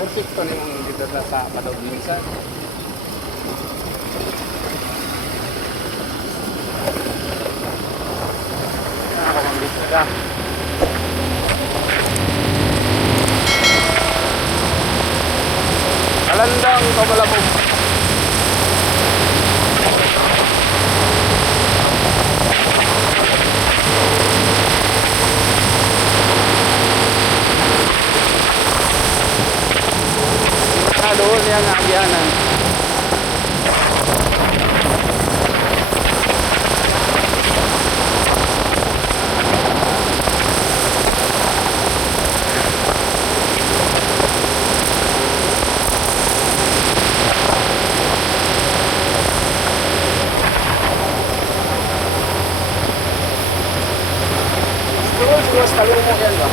Perfecto na yung dito na sa Padog minsan. Nakakamambit na ka. Kalandang Kamalabog. Doon yan ang agyanan. Siguro sa talong mo yan ba?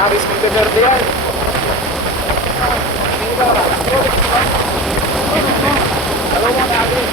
Habis Verde yan. Hello mo na agad.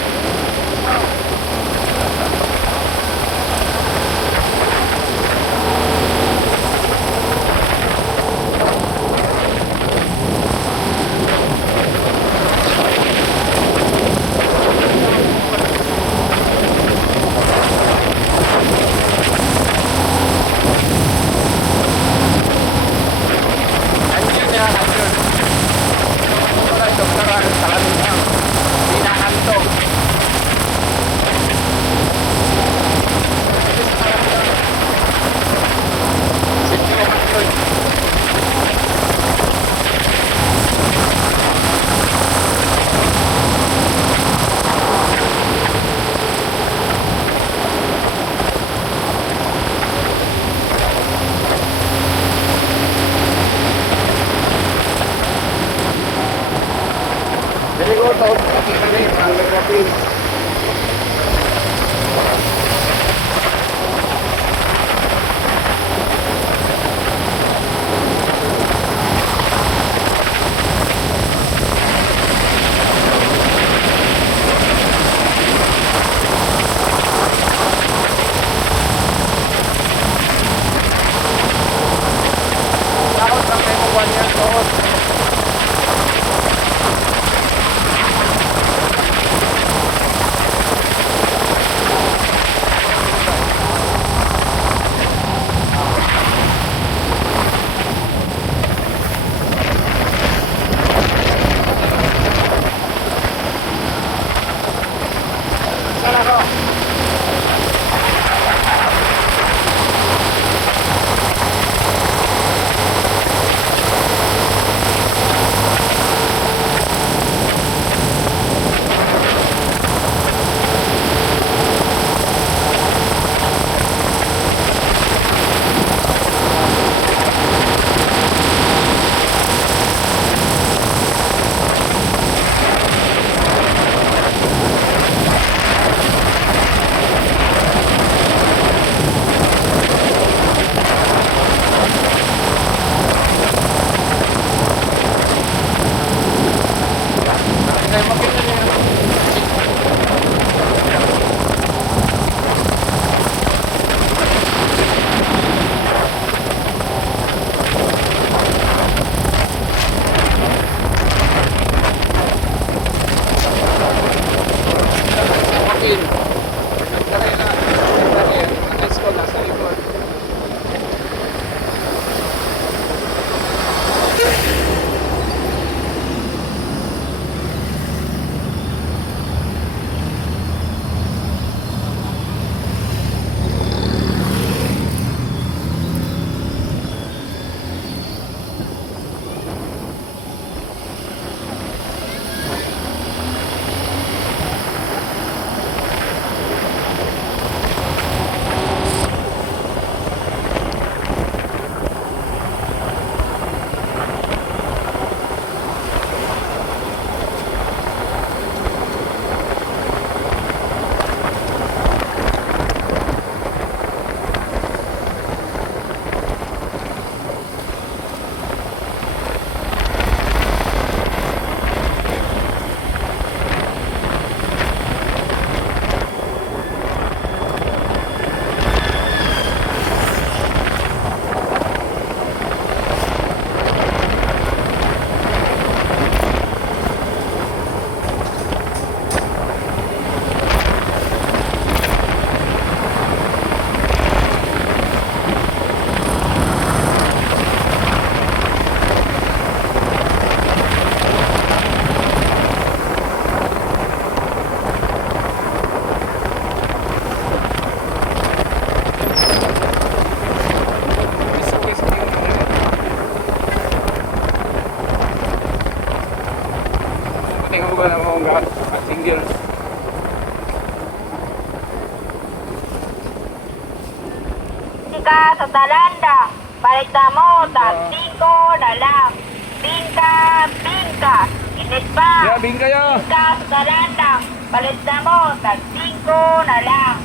Bingka sa talandang, balita mo, tag-5 na lang. Bingka, bingka, init pa. Yeah, bing kayo. Bingka sa talandang, balita mo, tag-5 na lang.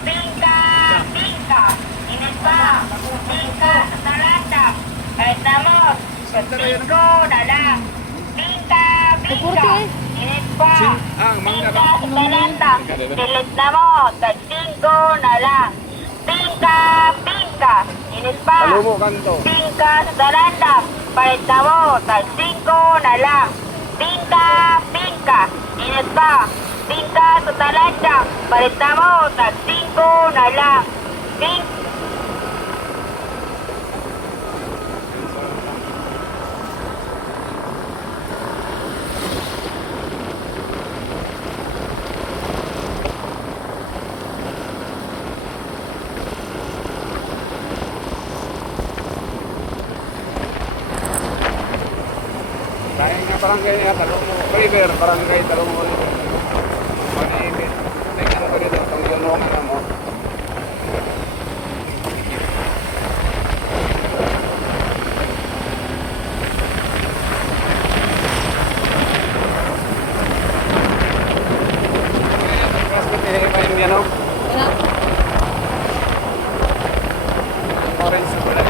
Bingka, bingka, init pa. Bingka sa talandang, balita mo, tag-5 na lang. Bingka, bingka, init pa. Bingka sa talandang, pilit na mo, tag-5 na lang. Bingka, bingka, init pa. Talumo kanto. Bingka sa talandang, palit na mo, tag-5 na lang. Bingka, bingka, init pa. Bingka sa talandang, palit na mo, tag-5 na lang. Kaya nga barangay nga Talumo River, barangay Talumo River. Manibit. Tingnan ko dito, itong yunong na mo. Orange na pala.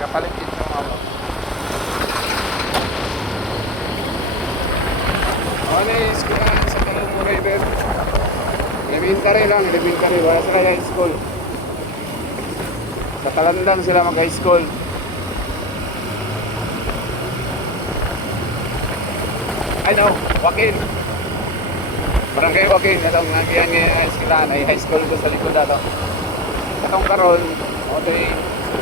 Nakapaligid sa mga mo. Ano yung eskwelahan sa Talumo River? Elementary lang, elementary. Wala sila high school. Sa Talandang sila mag-high school. I know, Joaquin. Barangay Joaquin, katong nagiyan nga eskwelahan ay high school ko sa likod dato. Katong karon, okay,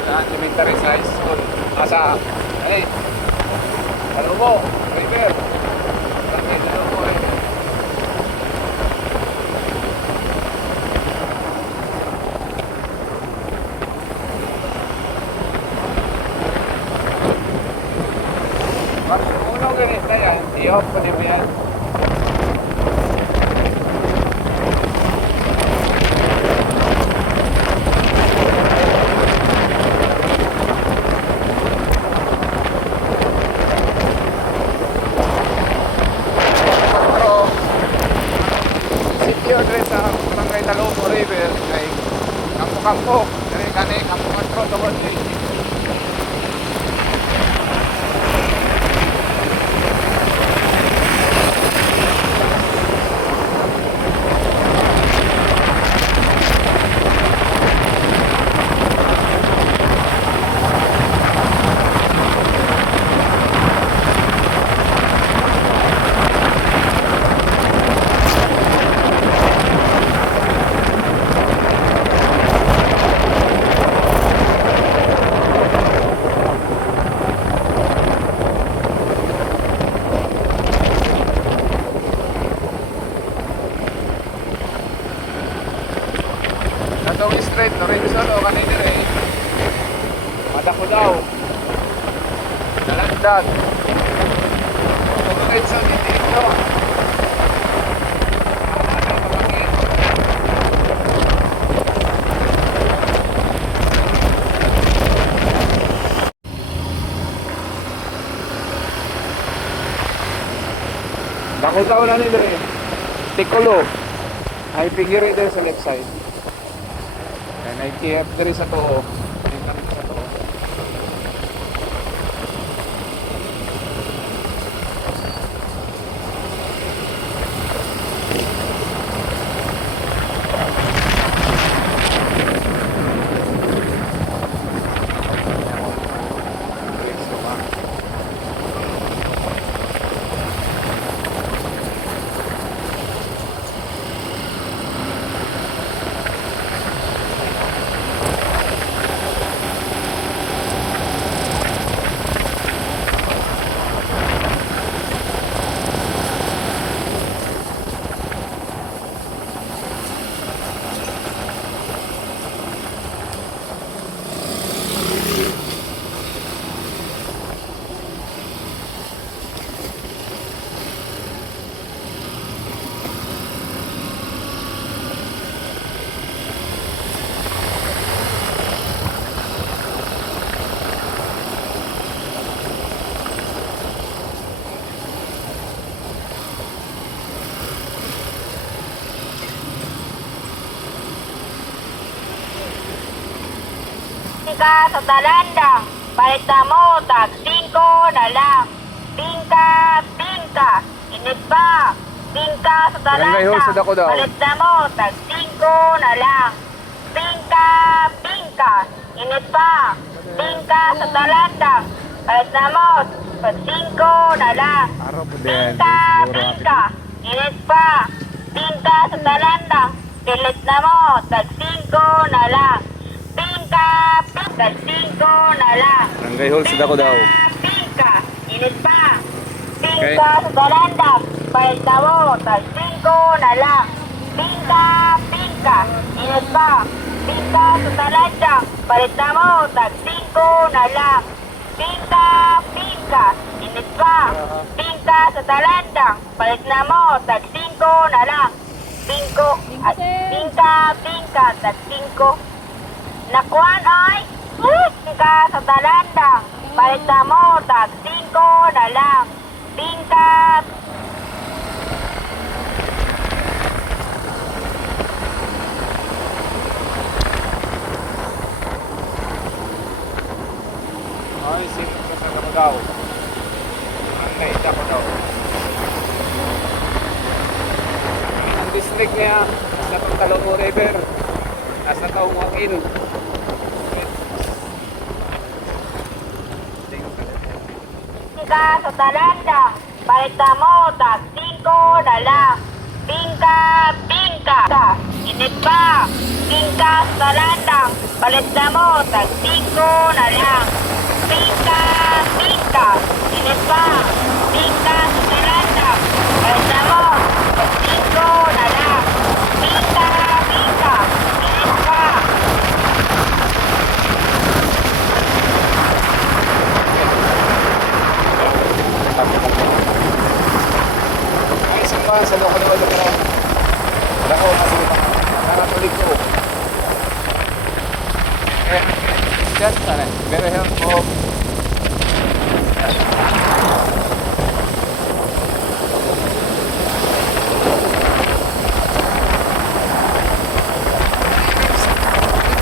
elementary sa high school. Asa, ay, Talumo River. Barangay Talumo River. Uno ganit na yan, i-off ko din mo yan. Sitio dre sa barangay Talumo River ay kampo-kampo, dre kani kampo-kampo tungod ni Katong straight, Lorenzo, o kanina rin. Madako daw. Nalandag. Lorenzo, hindi ito. Dako daw na nila eh. Tikulo. Ay figure ito sa left side. Ay kiyap diri sa to. Sa to. Bingka sa talandang, palitan mo, tag 5 na lang. Bingka, bingka, init pa. Bingka sa Barangay Hall sa talandang, Dako daw. palitan mo, tag 5 na lang. Bingka, bingka, init pa. Bingka sa talandang, palitan mo, tag 5 na lang. Araw po din. Bingka, bingka, init pa. Bingka sa talandang, pilit na mo, tag 5 na lang. Bingka, tag 5 na lang. Barangay Hall sa Dako daw. Bingka, init pa. Bingka sa talandang, palit na mo, tag 5 na lang. Bingka, bingka, init pa. Bingka sa talandang, palit na mo, tag 5 na lang. Bingka, bingka, init pa. Bingka sa talandang, palit na mo, tag 5 na lang. Bingko, bingka, bingka, tag 5. Nakuan ay, bingka sa talandang, palit na mo, tag 5 na lang. Bingka, Ay, sino ka sa Dako daw? Barangay Dako daw. Ang district niya, sa Pagtalomo River. Nasa Taong Joaquin. bingka sa talandang, palit na mo, tag 5 na lang. Bingka, bingka, init pa. Bingka sa talandang, palit na mo, tag 5 na lang. Bingka, bingka, init pa. Bingka sa talandang, palit na mo, tag 5 na lang. Bingka, bingka, init pa. Ay, saan ba? Sa Dako daw. Dako, masama. Nakatulig ko. Dyan, sana. Very helpful.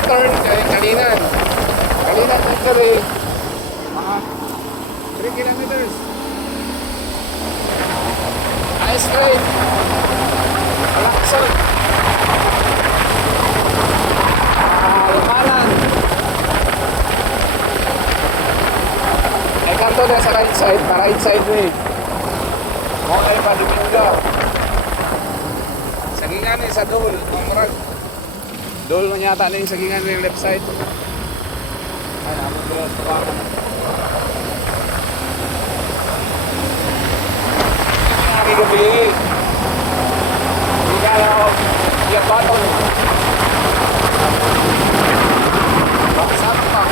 Turn kay Kalinan. Kalinan actually mga 3 kilometers. Ice straight. Alaksod. Lumalan. Ay kanto na sa right side. Pa-right side way. Mo ay Padimingga. Sagingan ni sa Dol. Umrag. Dol mo yata na yung sagingan mo yung left side. Ay, naman ko lang tawakan. Hindi gabi. Hindi ka lang yung bottom. Bakasama ka.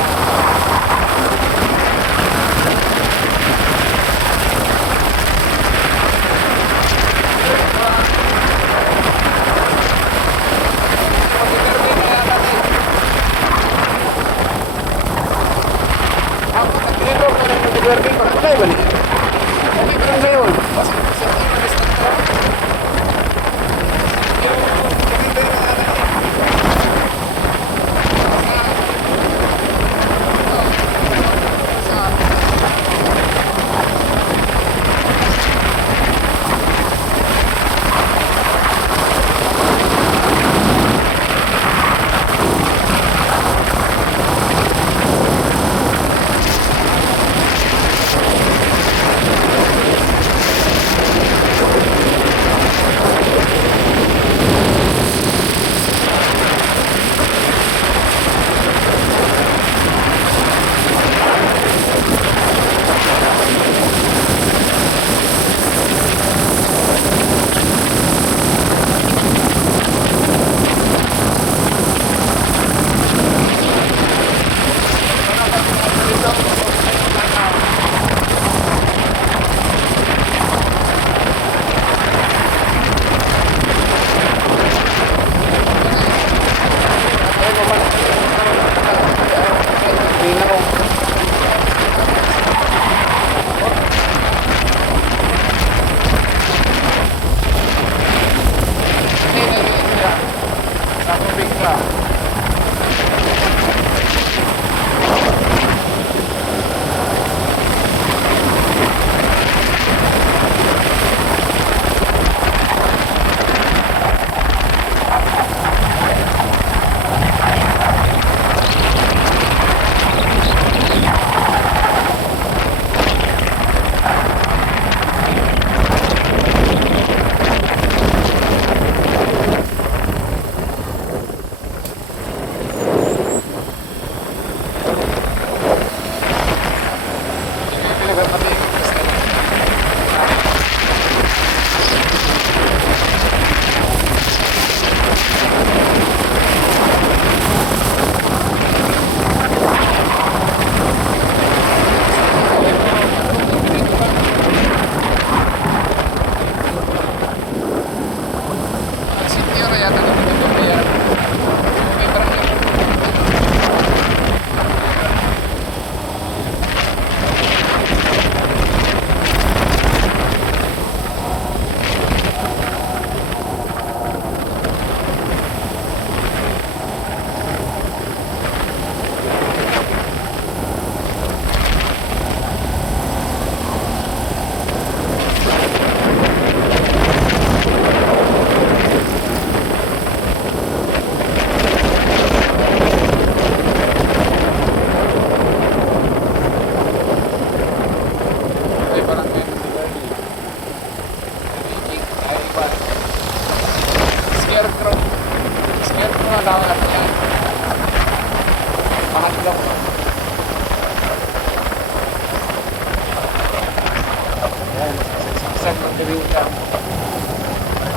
Dominga.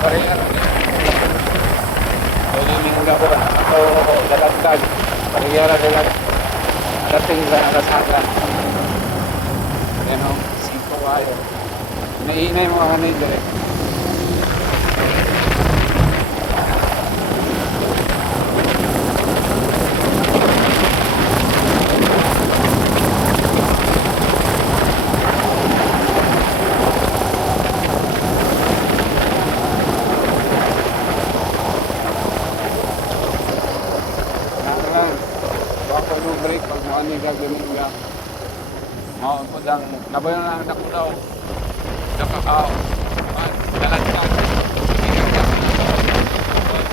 Pareha lang yan. Dominga ko na. Ako, dalatag. Pareha lang dalat. Dating sa alasaga. Yan o, 5 kayo. Naiinay mga kanay direct. Break pag mo ani gagawin nga mao po dang nabayon na ako daw nakakao dalat ka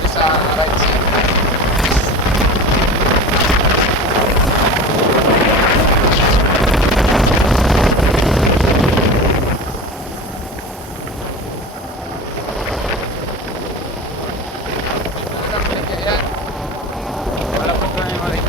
sa right side wala po tayo mali.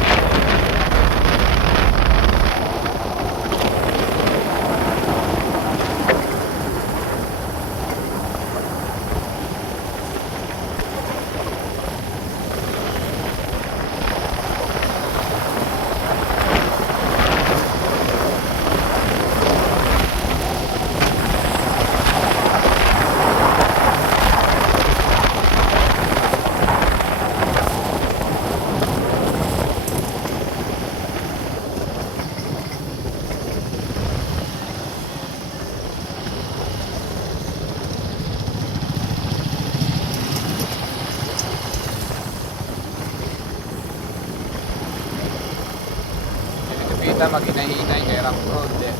Kita maghinay-hinay kay rough road eh.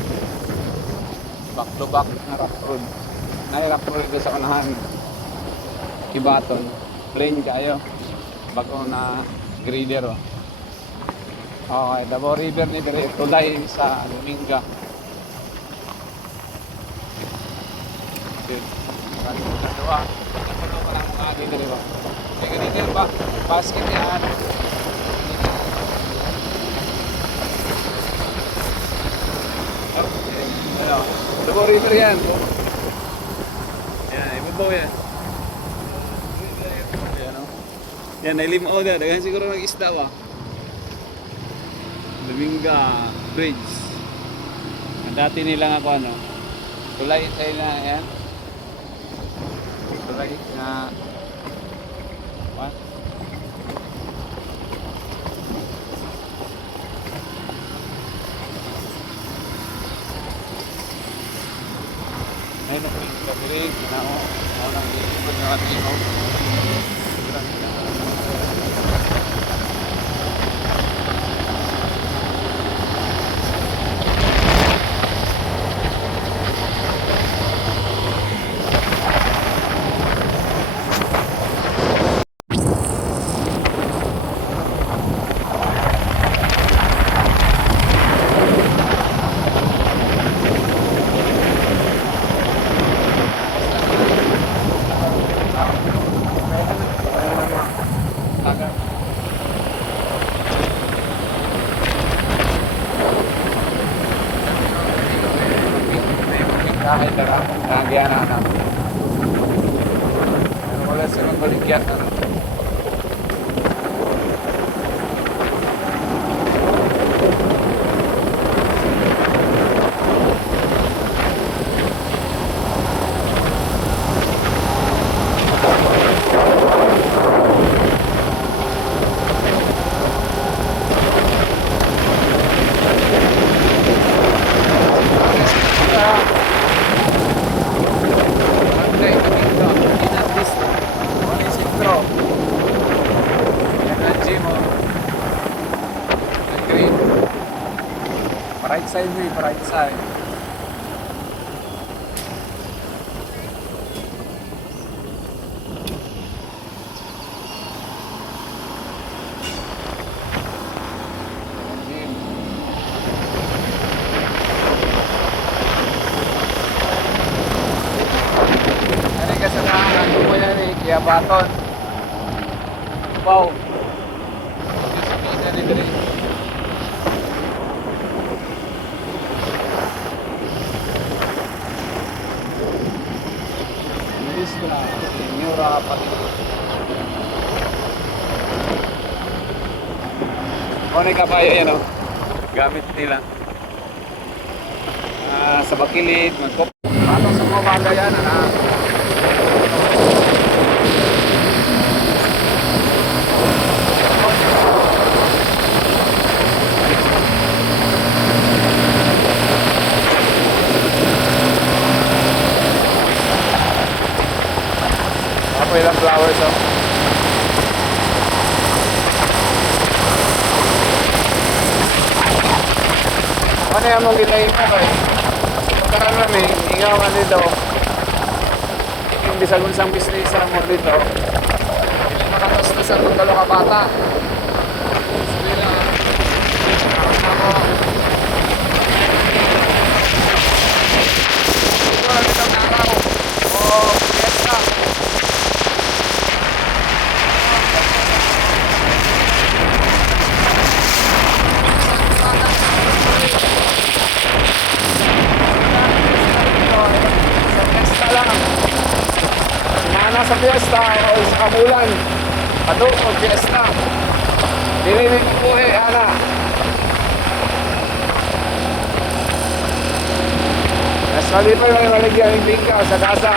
Back to back na rough road. Na rough road sa unahan. Kibaton. Plain kayo. Bago na grader oh. Okay, Davao River ni dire tulay sa Dominga. Good. Kadua. Ano pa lang mga dito ba? Kaya ganito ba? Basket yan. Davao River yan. Yan, ibabaw yan. Yan, nailimaw na. Dagan siguro nag-isda ba? Dominga Bridge. Ang dati nilang ako ano. Tulay tayo na yan. Tulay na what? Ayun ako yung kabirig, ako nang iikot ng ating ino. Kahit na nagyan na na. Wala silang balikyan na. Right side mo eh, right side. Ano yung kasamahan mo yan eh, Kia Baton. Wow. Isa ni Dre. mura pati. O na kabayo yan o. Gamit nila. Sa bakilid, magkop. Paano sa mga banda yan, Ako ilang flowers oh. Ano yung mong ginahin mo ba eh? Pagkaroon namin, ingaw nga dito. Yung bisag unsang business ang mo dito. Makatastos sa kung dalo ka bata. Sabi na, ako. Ito ang itong araw. O, fiesta. Sa fiesta o sa kamulan ato o fiesta dilinig ko ana nasali pa yung maligyan ng bingka sa kasa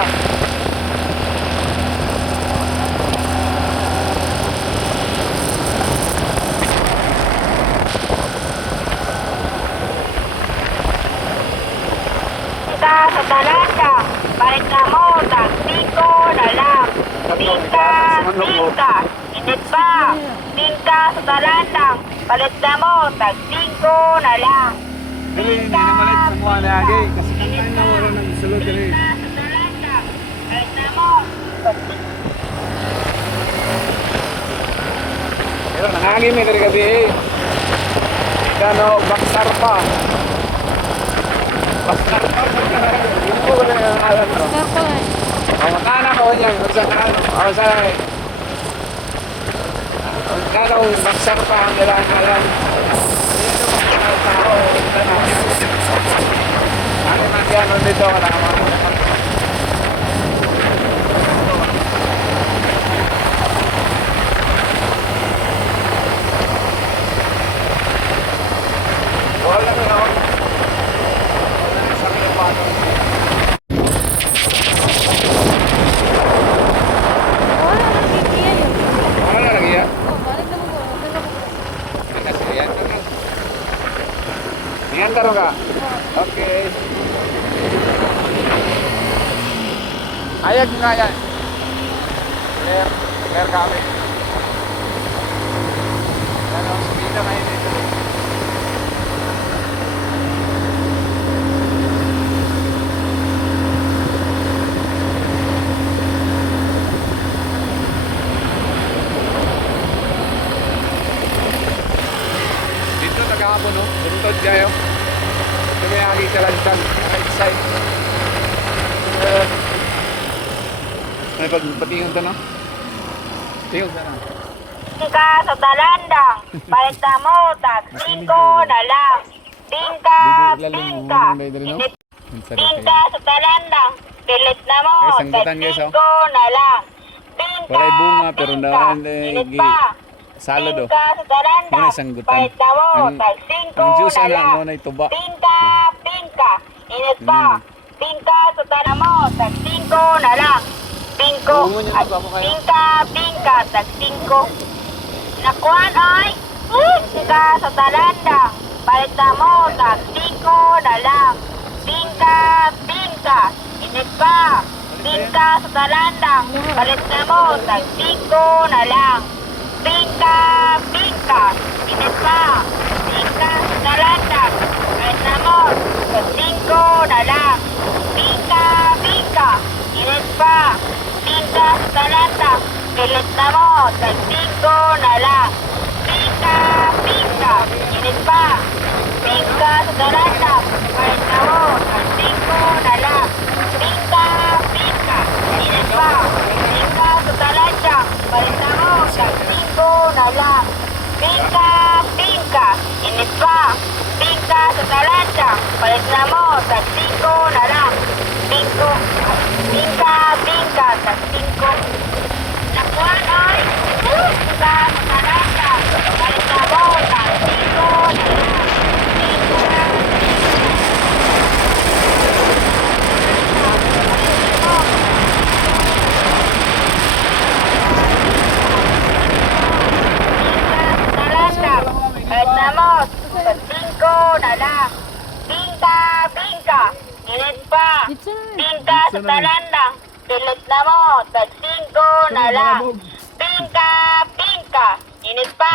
Sa talaga, balik na mo, tag-5 na lang. Bingka, bingka, init pa. Bingka sa talandang, balik na mo, tag-5 na lang. hindi na malit sa mga nagay kasi kantayin na wala ng sulod dali Bingka sa talandang, balik na mo. pero nangangin may dari gabi kano baksar pa baksar pa yun po wala yung alam no ang makana ko niyan kung sa kano ako sa ang kano baksar pa ang alam yun yung mga tao ano nagyano dito wala na ako. Wala na sa mga bata. Wala na lagi yan? Kasi yan. Yan tarong ka? Okay. Ayag nga yan. Clear kami. Yan ang subida ngayon dito. Kahapon no, buntod kayo. Tumayagi ka lang dyan, right side. May pagpatingon ka no? Tingon ka na. Bingka sa talandang, balik na mo, tag-5 na lang. Bingka, bingka, init. Bingka sa talandang, pilit na mo, Guys, sanggutan, guys, oh. tag-5 na lang. Bingka, Walay bunga, pero bingka, naman, init pa. salad oh. Bingka sa talandang, Muna isang gutan. balik na mo, Ang tag-5 juice na na lang. mo na ituba. Bingka, bingka, init pa. Bingka sa talandang mo, tag-5 na lang. Bingko, Oo, niya, at nagpapa kayo. bingka, bingka, tag-5. Nakuan ay, bingka sa talandang, balik na mo, tag-5 na lang. Bingka, bingka, init pa. Bingka sa talandang, balik na mo, tag-5 na lang. Bingka, bingka, init pa. Bingka sa talandang, balik na mo, tag-5 na lang. Bingka, bingka, init pa. Bingka sa talandang, pilit na mo, tag-5 na lang. Bingka, bingka, init pa. Bingka sa talandang, pilit na mo, tag-5 na lang. Bingka, bingka, init pa. Bingka sa talandang, pilit na mo, tag-5 na lang. Bingka, bingka, init pa. Bingka sa talandang, pilit na mo, tag-5 na lang. Bingko, bingka, bingka, tag 5. Nakuan, oy. Bingka sa talanda. Palit na mo, tag 5 na lang. Bingka. Kahit na mo, sa 5 na lang. Bingka, bingka. Init pa. Bingka sa talandang. Pilit na mo, sa 5 na lang. Bingka, bingka. Init pa.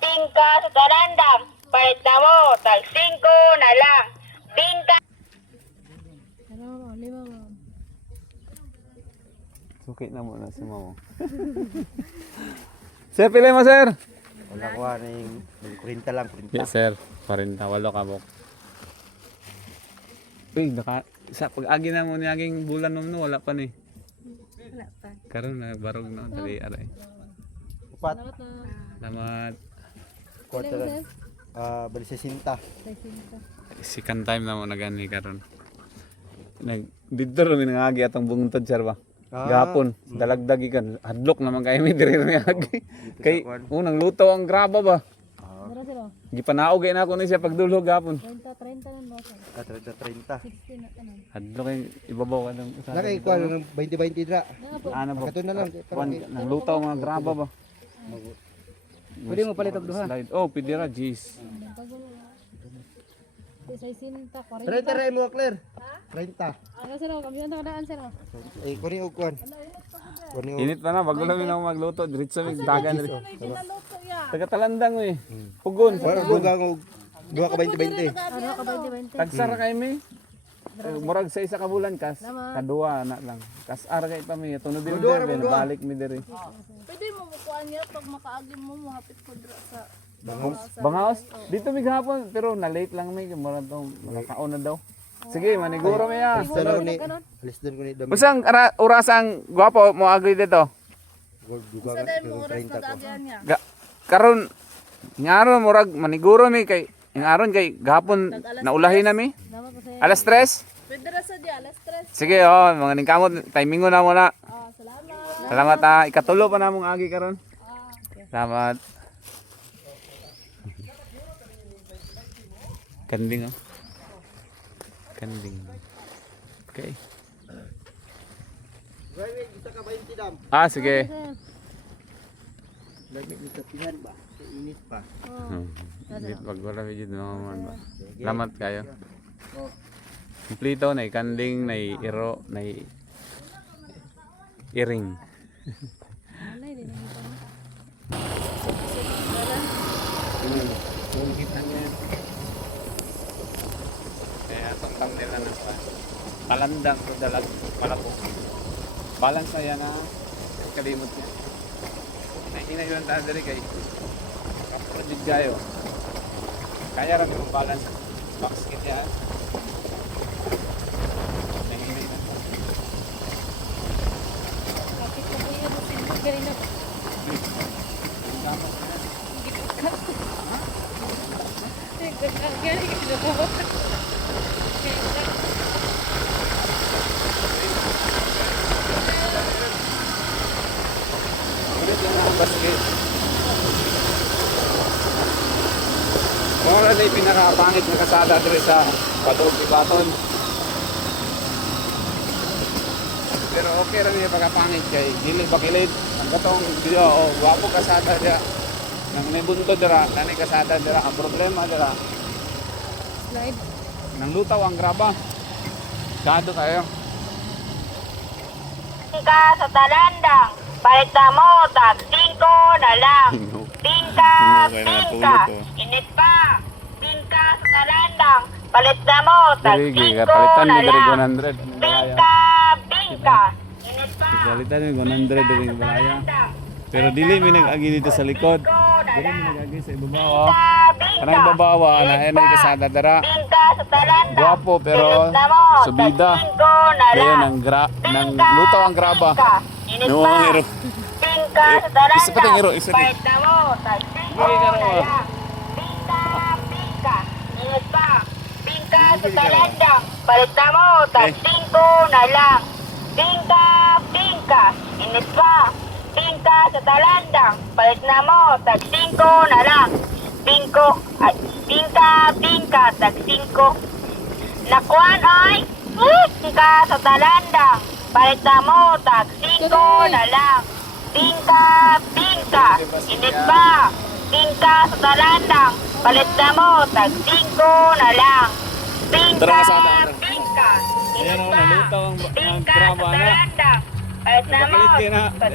Bingka sa talandang. Palit na mo, tag 5 na lang. Bingka. Suki na muna si Mamo. Sir, pili mo, sir. Wala ko na yung 40 lang, 40. Yes, sir. 48 ka mo. Uy, pag-agi na mo niyaging bulan mo, wala pa ni. Wala pa. Karon na barog no, dali aray. Upat, Salamat. quarter lang. Bali 60. Second time na mo nagani karon. Dito ro mi nangagi atong bungtod sir ba. Gapon, dalagdag ikan. Hadlok naman kay mi diri ni agi. Kay unang luto ang graba ba. Gipanaog na ako ni siya pagdulog gapon. 30 lang ba? 30. 60 na tanan. Hadlok kay ibabaw ka ng Nakay ko ng 20-20 dra. ano ba? Kato na lang. Nang lutaw mga graba ba. Pwede mo palit og duha. Slide. Oh, pwede ra jeez. Sa 60, 40. 30 ra mo, Claire. 30. Ano sila? Kambiyan na kadaan sila. Eh, kuni og kuan. Kuni og Init pa na bago lang ako magluto. Diretso mig dagan rin. Kinaluto ya. Taga talandang eh. Pugon. dugang og duha ka 20-20. Ano ka 20-20? Tagsar kay mi. Murag sa isa ka bulan kas. Kadua na lang. Kasar kay pa mi. Tunod din din balik mi diri. Pwede mo mukuan niya pag makaagim mo hapit ko dra sa Bangaos. Dito mi gahapon pero na late lang mi murag daw makakaon na daw. Sige, maniguro mi ya. Alis doon ko ni dami. Usang orasang gwapo mo agri dito. Dugang sa dahil mo oras na kaagyan niya. Karon ngaron murag maniguro mi kay ngaron kay gahapon naulahi na mi. Dapat ko sa'yo. Alas 3. Pwede ra sa dia, alas 3. Sige, oh, mga ningkamot, timingon na muna. Salamat. Salamat ha. Ikatulo pa namong agi karon. Salamat. Kanding oh. Kanding. Okay. Right, isa ka 20 dam. Ah, sige. Lagi ni kapihan ba? Sa init pa. Hindi, pag wala medyo naman ba. Salamat kayo. Kumplito na kanding, na iro, na iring. Alay din ang ito. Kaya tangtang nila na pa. Kalandang ko dalag pala po. Balance na yan ha. Kalimot niya. Nahinay yun tayo dali kay kaproject kayo. Kaya rin yung balance. Basket yan. Nahinay na. Kapit ko po yun. Sinigari na. Gani ka na po. Ulit lang ang basket. Mura na yung pinakapangit na kasada dito sa Patog-Ibaton. Pero okay rin yung pagkapangit kay Dili Bakilid. Ang katong video, oh, wapo kasada dira. Nang may bunto dira, nanay kasada dira. Ang problema dira, Slide. nang lutaw ang graba. Gado kayo. Bingka sa talandang. Palit na mo, tag 5 na lang. Bingka, bingka. Init pa. Bingka sa talandang. Palit na mo, tag 5 Sige, palitan na mo diri lang. 100. Bingka, bingka. Init pa. Palitan mo 100 diri balaya. Pero dili mi nag-agi dito sa likod. Dili mi nag-agi sa ibabaw. Kanang ibabaw na ay may kasada dira. Bingka sa talandang. Guwapo pero subida. Kaya nang lutaw ang graba. Init No, pa. hero. Bingka sa Isa pa talandang. tayong hero, isa din. Palit na mo, tag 5 na lang. Bingka, bingka. Init pa. Bingka sa talandang. Palit na mo, tag 5 na lang. Bingka, bingka, init pa. Bingka sa talandang, palit na mo, tag 5 na lang. Bingko, ay, bingka, bingka, tag 5. Nakuan ay, bingka sa talandang, palit na mo, tag 5 na lang. Bingka, bingka, init pa. Bingka sa talandang, palit na mo, tag 5 na lang. Bingka, bingka, init pa. Bingka sa talandang, palit na mo, tag 5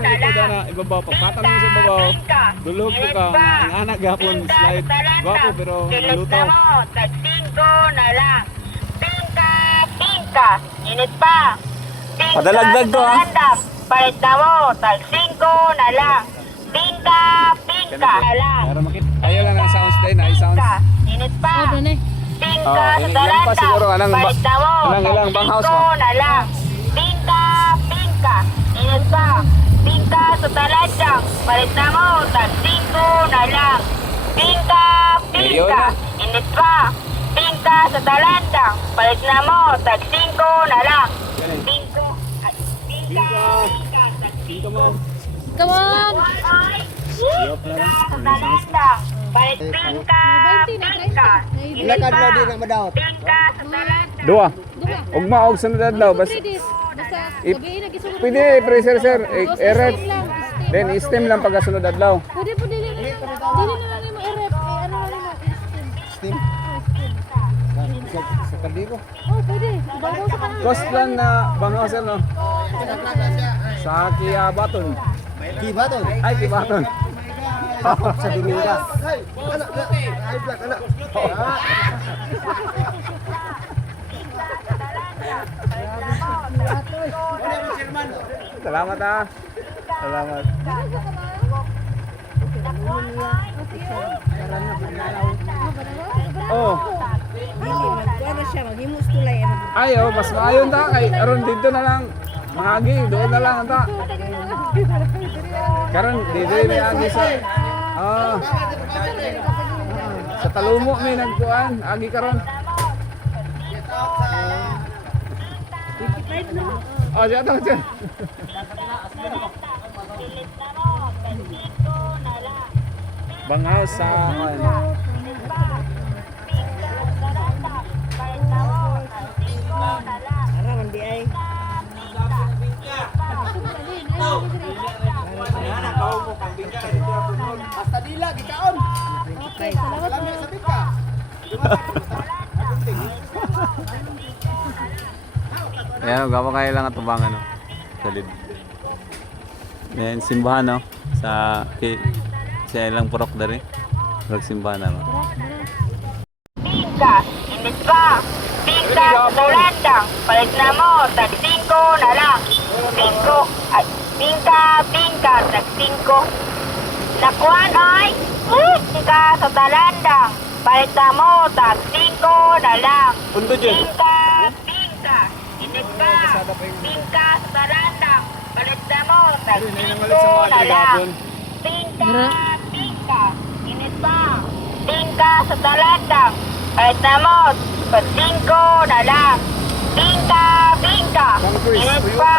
na lang. Ibabaw, pagpatan mo sa ibabaw. Dulog ko ka, ang anak gapon, slide. Gwapo pero lutaw. Tag 5 na lang. Bingka, bingka, init pa. Bingka Padalagdag to, sa ha? talandang, palit na mo, tag 5 na lang. Bingka, bingka na lang. Para makita. Ayaw lang ang sounds din, ay sounds. Bingka, init pa. Oh, doon eh. Bingka Oh, sa ilang pa talandang, siguro, anong palit na mo, ilang tag bang house 5 mo? na lang. Bingka, bingka, init pa. Bingka sa talandang, palit na mo, tag 5 na lang. Bingka, bingka, init pa. Bingka sa talandang, palit na mo, tag 5 na lang. Bingko, ay, bingka, bingka, tag 5. Come on! Bingka sa talandang, palit bingka, bingka, init Lakad pa. mo din na madaot. Bingka sa talandang. Dua. Dua. Ugma og sunod adlaw bas. Basta gabi na gisulod. Pwede pressure sir, eret. Steam lang. Then stem lang pagka sunod adlaw. Pwede po dili na lang mo i-rep. Ano lang mo Steam. steam. Steam. Sa kaldero. Oh, pwede. Bago sa kanang. Cost lang na bangaw sir no. Sa Kiabaton. Kiba to. Ay Kiabaton. Sa Dominga. Ay, black, anak. Salamat ha. Salamat. Oh. Ayo, mas maayon ta kay aron dito na lang. Mangagi, doon na lang ta. Karon dito ni agi sa sa Talumo may nagkuan, agi karon. Oh, siya to siya. Bangaw sa Basta dila, gikaon. Okay, salamat po. Sabi ka. Ayan, gawa kayo lang at tubangan, no? Salid. Ayan, simbahan, no? Sa ilang purok dari. Purok simbahan, no? Bingka, init pa. Bingka sa talandang, palit na mo, tag 5 na lang. Bingko, ay, bingka, bingka, tag 5. Nakuan ay, bingka sa talandang, palit na mo, tag 5 na lang. Punto dyan. Bingka, bingka, init pa. Bingka sa talandang, palit na mo, tag 5 na lang. Bingka, bingka, init pa. Bingka sa talandang, palit na mo, tag 5 na lang. Bingka, bingka, init pa.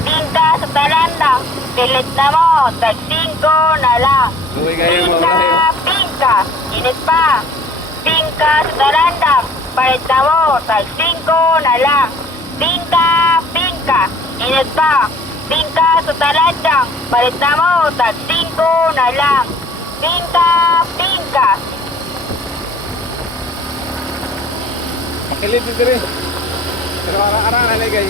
Bingka sa talandang, pilit na mo, tag 5 na lang. Uwi kayo, Bingka, mawala bingka, init pa. Bingka sa talandang, palit na mo, tag 5 na lang. Bingka, bingka, init pa. Bingka sa talandang, palit na mo, tag 5 na lang. Bingka, bingka. Makilid dito rin. Pero arang-arang na ligay.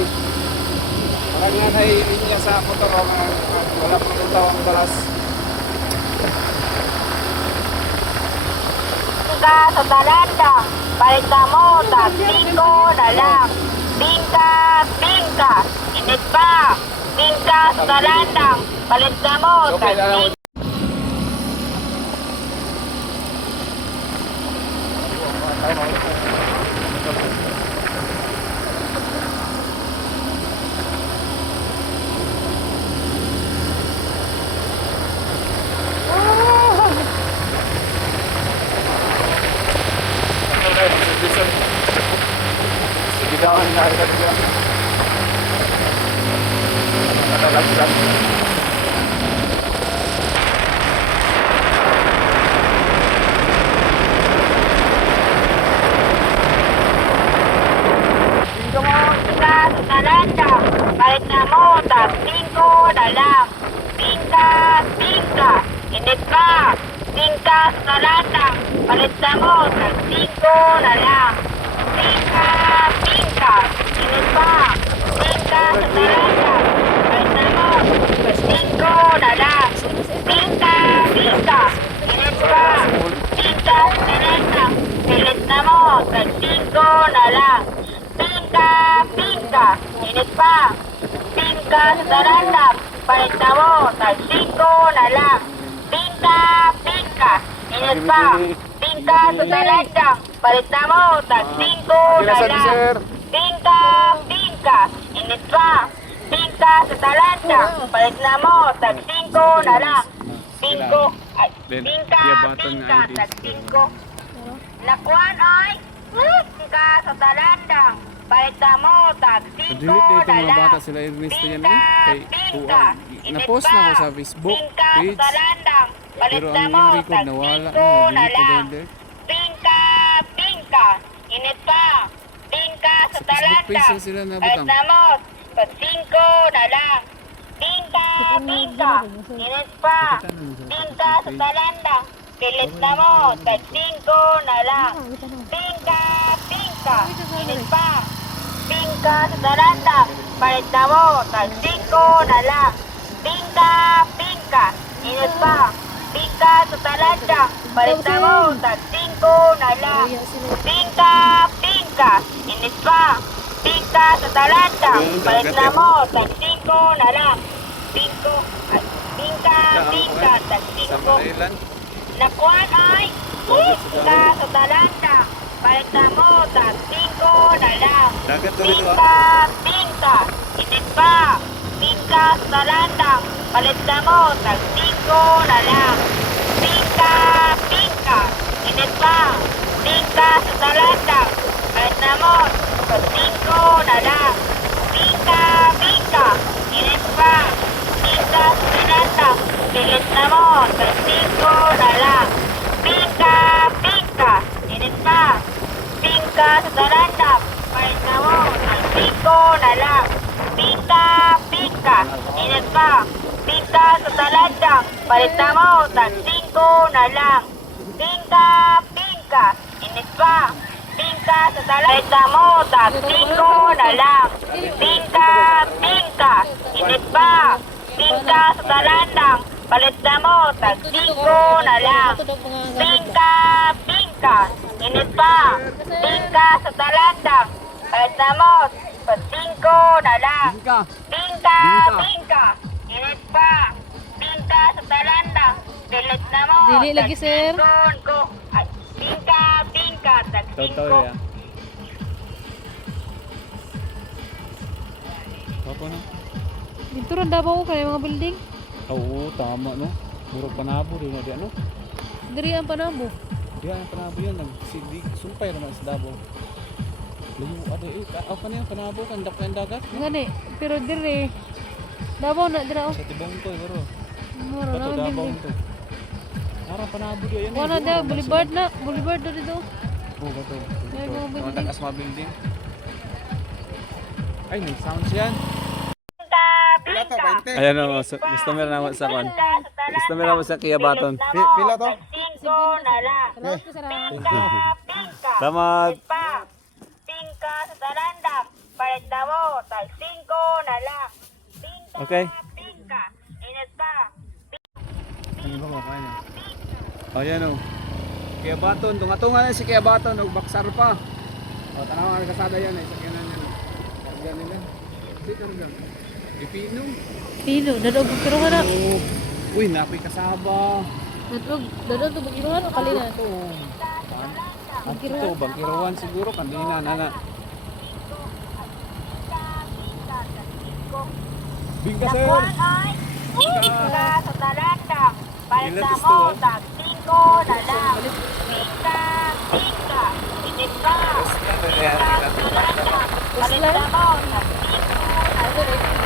Parang nga na niya sa motor, wala pang utaw ang balas. Bingka sa talandang, palit na mo, tag 5 na lang. Bingka, bingka, init pa. Bingka sa talandang, palit na mo, Okay, tag 5. Sige daw, ang nakakita. lagsak. Bingka sa talanda, palit na mo, tag 5 na lang. Bingka, bingka, init pa. Bingka sa talanda, palit na mo, tag 5 na lang. Bingka, bingka, init pa. Bingka sa talanda, palit na mo, tag 5 na lang. Bingka, bingka, init pa. Bingka sa talanda, palit na mo, tag 5 na lang. Bingka, bingka, init pa. Bingka sa talanda, palit na mo, tag 5 na lang. Bingka, bingka, init pa. Bingka sa talanda, palit na mo, tag 5 na Pila, lang. sir? Bingka, bingka, init pa. Bingka sa talanda, palit na mo, tag 5 na lang. Bingko, ay, Then, bingka, yabaton bingka, nga tag ID. 5. Lakuan ay, bingka sa talanda, palit na mo, tag 5 Delete na itong na mga lang. bata sila Ernesto yan Bingka, Kay bingka, init na-post pa. na ako sa Facebook Bingka sa page. talandang, palit Pero na ang mo, yung record tag nawala 5 na. na Delete lang. na Bingka, bingka, init pa. Bingka sa Sa Facebook page talandang, na sila palit nabutang. na mo, tag 5 na lang. Bingka, bingka, init pa. Bingka sa talandang, pilit na mo, tag 5 na lang. Bingka, bingka, init pa. Bingka sa talandang, palit na mo, tag 5 na lang. Bingka, bingka, init pa. Bingka sa talandang, palit na mo, tag 5 na lang. Bingka, bingka, init pa. Bingka sa talandang, palit na mo, tag 5 na lang. Bingko, ay, bingka, bingka, tag Sa 5. Manailan. Nakuan ay, bingka sa talanda, palit na mo, tag 5 na lang. Dagat to dito, Bingka, bingka, init pa. Bingka sa talanda, palit na mo, tag 5 na lang. Bingka, bingka, init pa. Bingka sa talanda, palit na mo, tag 5 na lang. Bingka, bingka, init pa. Bingka sa talanda, pilit na mo, tag 5 na lang. Bingka, bingka, init pa. Bingka sa talanda, palit na mo, tag 5 na lang. Bingka, bingka, init pa. Bingka sa talanda, palit na mo, tag 5 na lang. Bingka, bingka, init pa. Bingka sa talanda, palit na mo, tag 5 na lang. Bingka, bingka, init pa. Bingka sa talandang, palit na mo, tag 5 na lang. Bingka, bingka, init pa. Bingka sa talandang, palit na mo, tag 5 na lang. Bingka, bingka, init pa. Bingka sa talandang, pilit na mo, Dili lagi, sir. Ay, bingka, bingka, tag 5. Apa na? Dito rin daw ko kaya mga building. Oo, tama no. Murag panabo rin na di ano. Diri ang panabo. Di ang panabo yan. Sumpay naman sa Davao. Layo, ade, apa na yan? Panabo, kandak pa yung dagat. Ngani, pero diri Davao na dira. Sa tibong to, bro. Mura Bato, na Davao building. to. Para panabo di yan. Wala daw boulevard na, boulevard na dito. Oo, bato. May mga Mga building. takas mga building. Ay, may sounds yan. Bingka, Ayan o, customer naman sa kwan. Customer naman sa Kia Baton. Pila to? 5 na lang. Bingka, bingka. Salamat. Pa. Bingka sa talandang, palit na mo, tag 5 na lang. Bingka, Okay. bingka, init pa. Ano ba makain na? Ayan o. Kia Baton, tunga-tunga na si Kia Baton. Baksar pa. O, tanaw ang kasada yan eh. Sakyanan yan. Karga nila. Kasi karga. Pipino. Pino, dadog pero na. Oo. Uy, napi kasaba. Dadog to bagiruhan o kalina. Ito. Ito, bangkiruan siguro. Kanina, nana. Bingka, sir. Nakuan ay, bingka sa talandang, palit Ilan na gusto, mo, oh? tag 5 na lang. Bingka, bingka, init pa. Bingka sa talandang, palit na mo, tag 5 na lang.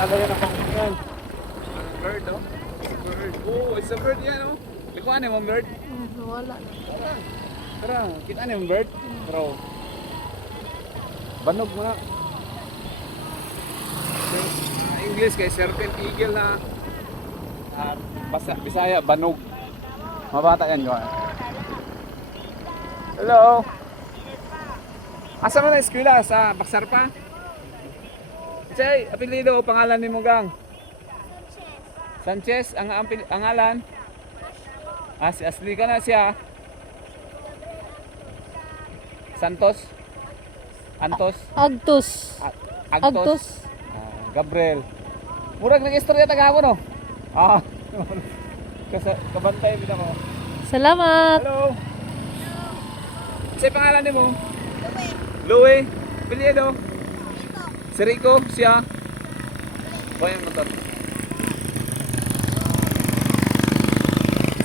Talo yan ang pangkuhan. Ang bird, oh. Bird. Oh, it's a bird yan, oh. Likuan mo, bird. Wala. Tara, kita niyo yung bird? Bro. Banog mo na. Okay. English kay Serpent Eagle na Bisaya, banog. Mabata yan ko. Hello. Asa man na eskwela? Sa Baksar pa? Chay, apelido o pangalan ni mo gang? Sanchez, ang angalan? Si Asli ka na siya. Santos? Antos? Agtos. Agtos? Gabriel. Murag nag-istorya taga mo no? Kabantay bida mo. Salamat. Hello. Say pangalan ni mo? Louie. Apelyido? Si Rico, siya. Boy ang motor.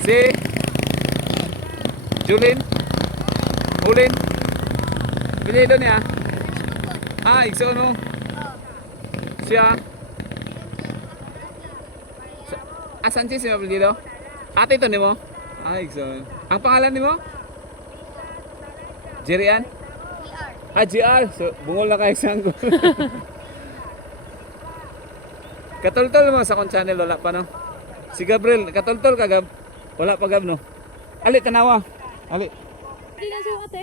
Si Julin. Ulin. Apelyido niya? Igsoon mo. Siya. Sanchez yung apelyido? Ate ito ni mo? Igsoon. Ang pangalan ni mo? Jerian? GR. So, bungol na kayo sa anggol. Katultol mo sa akong channel, wala pa no? Si Gabriel, katultol ka Gab? Wala pa Gab no? Ali, tanawa. Ali. Hindi na siya ate.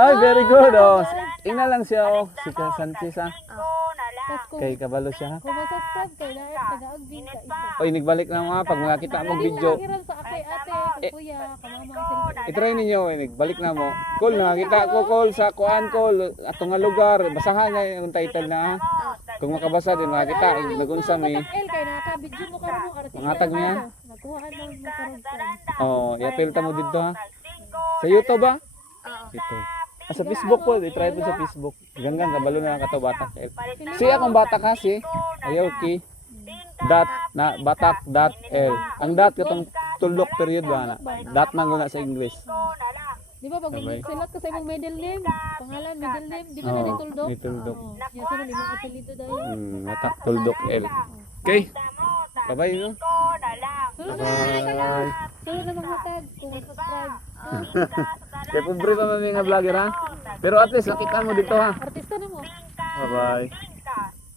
Ay, very good oh. Tingnan lang siya oh. Si Sanchez ah. Tapos Kay kabalo siya ha. kung masubscribe kayo na taga-agbin ka isa. Oy, nagbalik na mga pag makita mong video. Hiram sa ate, kuya, kamama, cellphone. I-try ninyo, nagbalik na mo. Call nakita ko call sa kuan call ato nga lugar. Basahan nga yung title na ha. Kung makabasa din makita nagunsa mi. El kay naka-video mo karon mo artista. Mangatag niya? Nakuhaan lang mo karon ka. Oh, i-appeal ta mo dito ha. Sa YouTube ba? YouTube. Sa Facebook po, i-try po sa Facebook. Ganggang kabalo na lang kato batak. Si akong batak ha si ayaw ki dot na batak.l. Ang dot katong tuldok period ba na. Dot man nga sa English. Di ba pag Sabay. silat ka sa imong middle name, pangalan, middle name, di ba na nituldok? Nituldok. Yan sino di mga apelyido dahil. Batak tuldok L. Okay. Bye-bye no. Sunod Bye. Sunod na mga tag kung subscribe. Kaya pobre pa man mga vlogger ha. Pero at least nakita mo dito ha. Artista na mo. Bye-bye.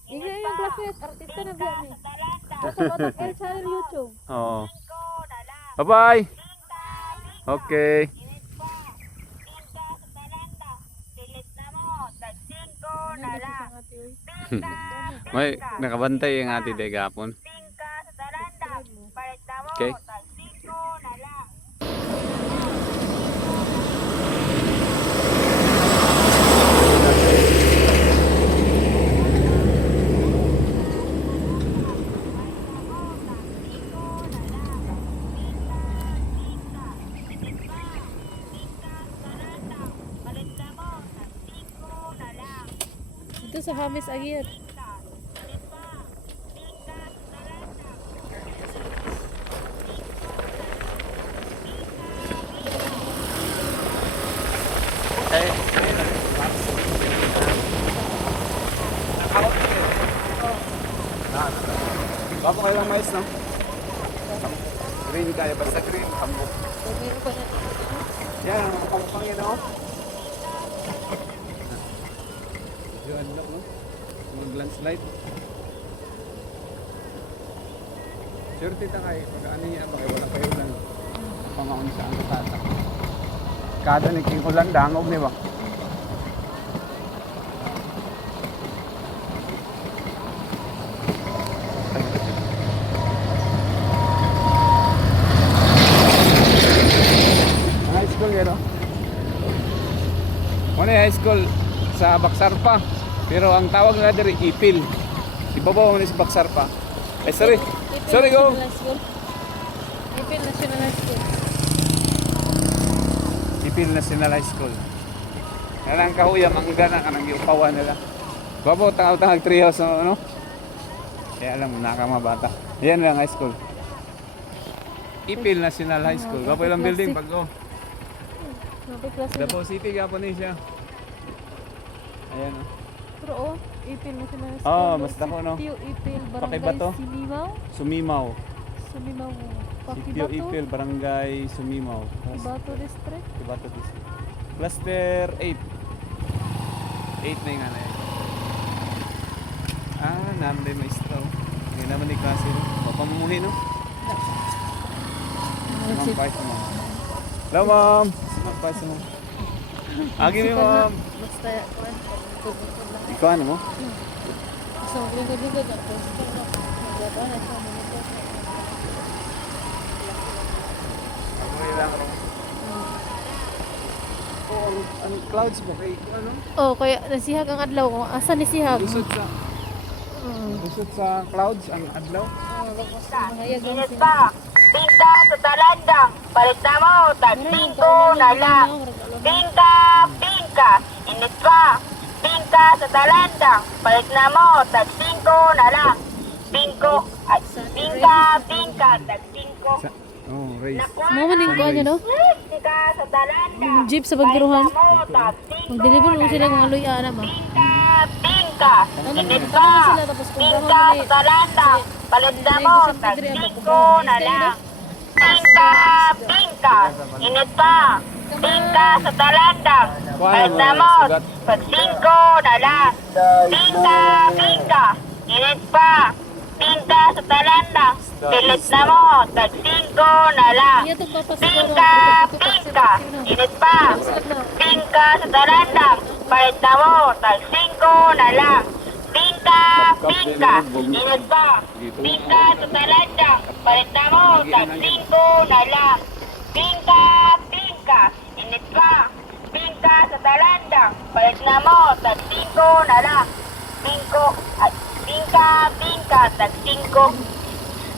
Hindi na yung classmate, artista na vlog ni. Sa Batak El channel YouTube. Oo. Bye-bye. Okay. May nakabantay yung ati day gapon. Okay. Dito sa Hamis Agir. Bago kayo lang mais no? Green kaya, basta green, hambok. Yan, ang kampang yun no? Yun, look no? Yung landslide. Sure tita kayo, pag ano niya, baka wala kayo lang. Pangaon sa ang tata. Kada ni King Ulan, dangog ni ba? High school yan, no? Muna high school sa Baksar pa. Pero ang tawag nila diri Ipil. Ibabaw mo na si Baksar pa. Ay, sorry. Sorry, go. Ipil National High School. Ipil National High School. Yan ang kahuyam, ang gana ka ng iupawan nila. Babaw, tangag-tangag treehouse, no? Kaya alam, nakamabata. Yan lang high school. Ipil National High School. Babaw ilang building, bago. Nabi klase. Davao City, Gapo ni siya. Ayan, oh. Pero oh, Ipil na sila. Oo, mas dako, no? Sitio Ipil, Pakiba to? Barangay Simimaw. Sumimaw. Sumimaw. Sitio Pakibato. Ipil, Barangay Sumimaw. Kibato District. Kibato District. Cluster 8. 8 na yung ano yan. Ah, namin may istaw. Hindi naman ni klase. Papamuhi, no? Simang Pais mo. Hello, ma'am. Simang Pais mo. Agi ni ma'am. Basta, kuwan. Tugtog lang. Ikaw ano mo? So, lingkod-lingkod na po. Magyapa na siya. Okay lang. Oh, ang clouds ba? Ano? Oh, kaya nasihag ang adlaw ko. Asa ni sihag? Lusot sa lusot sa clouds ang adlaw. Mahayag ang Init pa. Pinta sa talandang. Palit na mo. Tag-5 na lang. Pinka, pinka. Init pa. Pinka sa talandang. Palit na mo. Tag-5 na lang. Pinko. At pinka, pinka. Tag-5. Oh, race. Mga maning ko ano, no? Pinka sa talandang. Jeep sa pagdiruhan. Palit na mo. Tag-5 Mag-deliver mo na sila lang. mga luya na ma. Pinka, pinka. Init Ano pa. sila tapos kung Pinka sa talandang. Palit na mo. Tag-5 na lang. Pinka, pinka. Init pa. Pinka sa talandang. Palit na mo. Tag-5 na lang. Pinka, pinka. Init pa. Pinka sa talandang. Pilit na mo. Tag-5 na lang. Iya itong papas Pinka, pinka. Init pa. Pinka sa talandang. Palit na mo. Tag-5 na lang. Pinka, pinka. Init pa. Pinka sa talandang. Palit na mo. Tag-5 na lang. Pinka, pinka. Init pa. Pinka sa talandang. Palit na mo. Tag-5 na lang. Pinko. At pinka, pinka. Tag-5.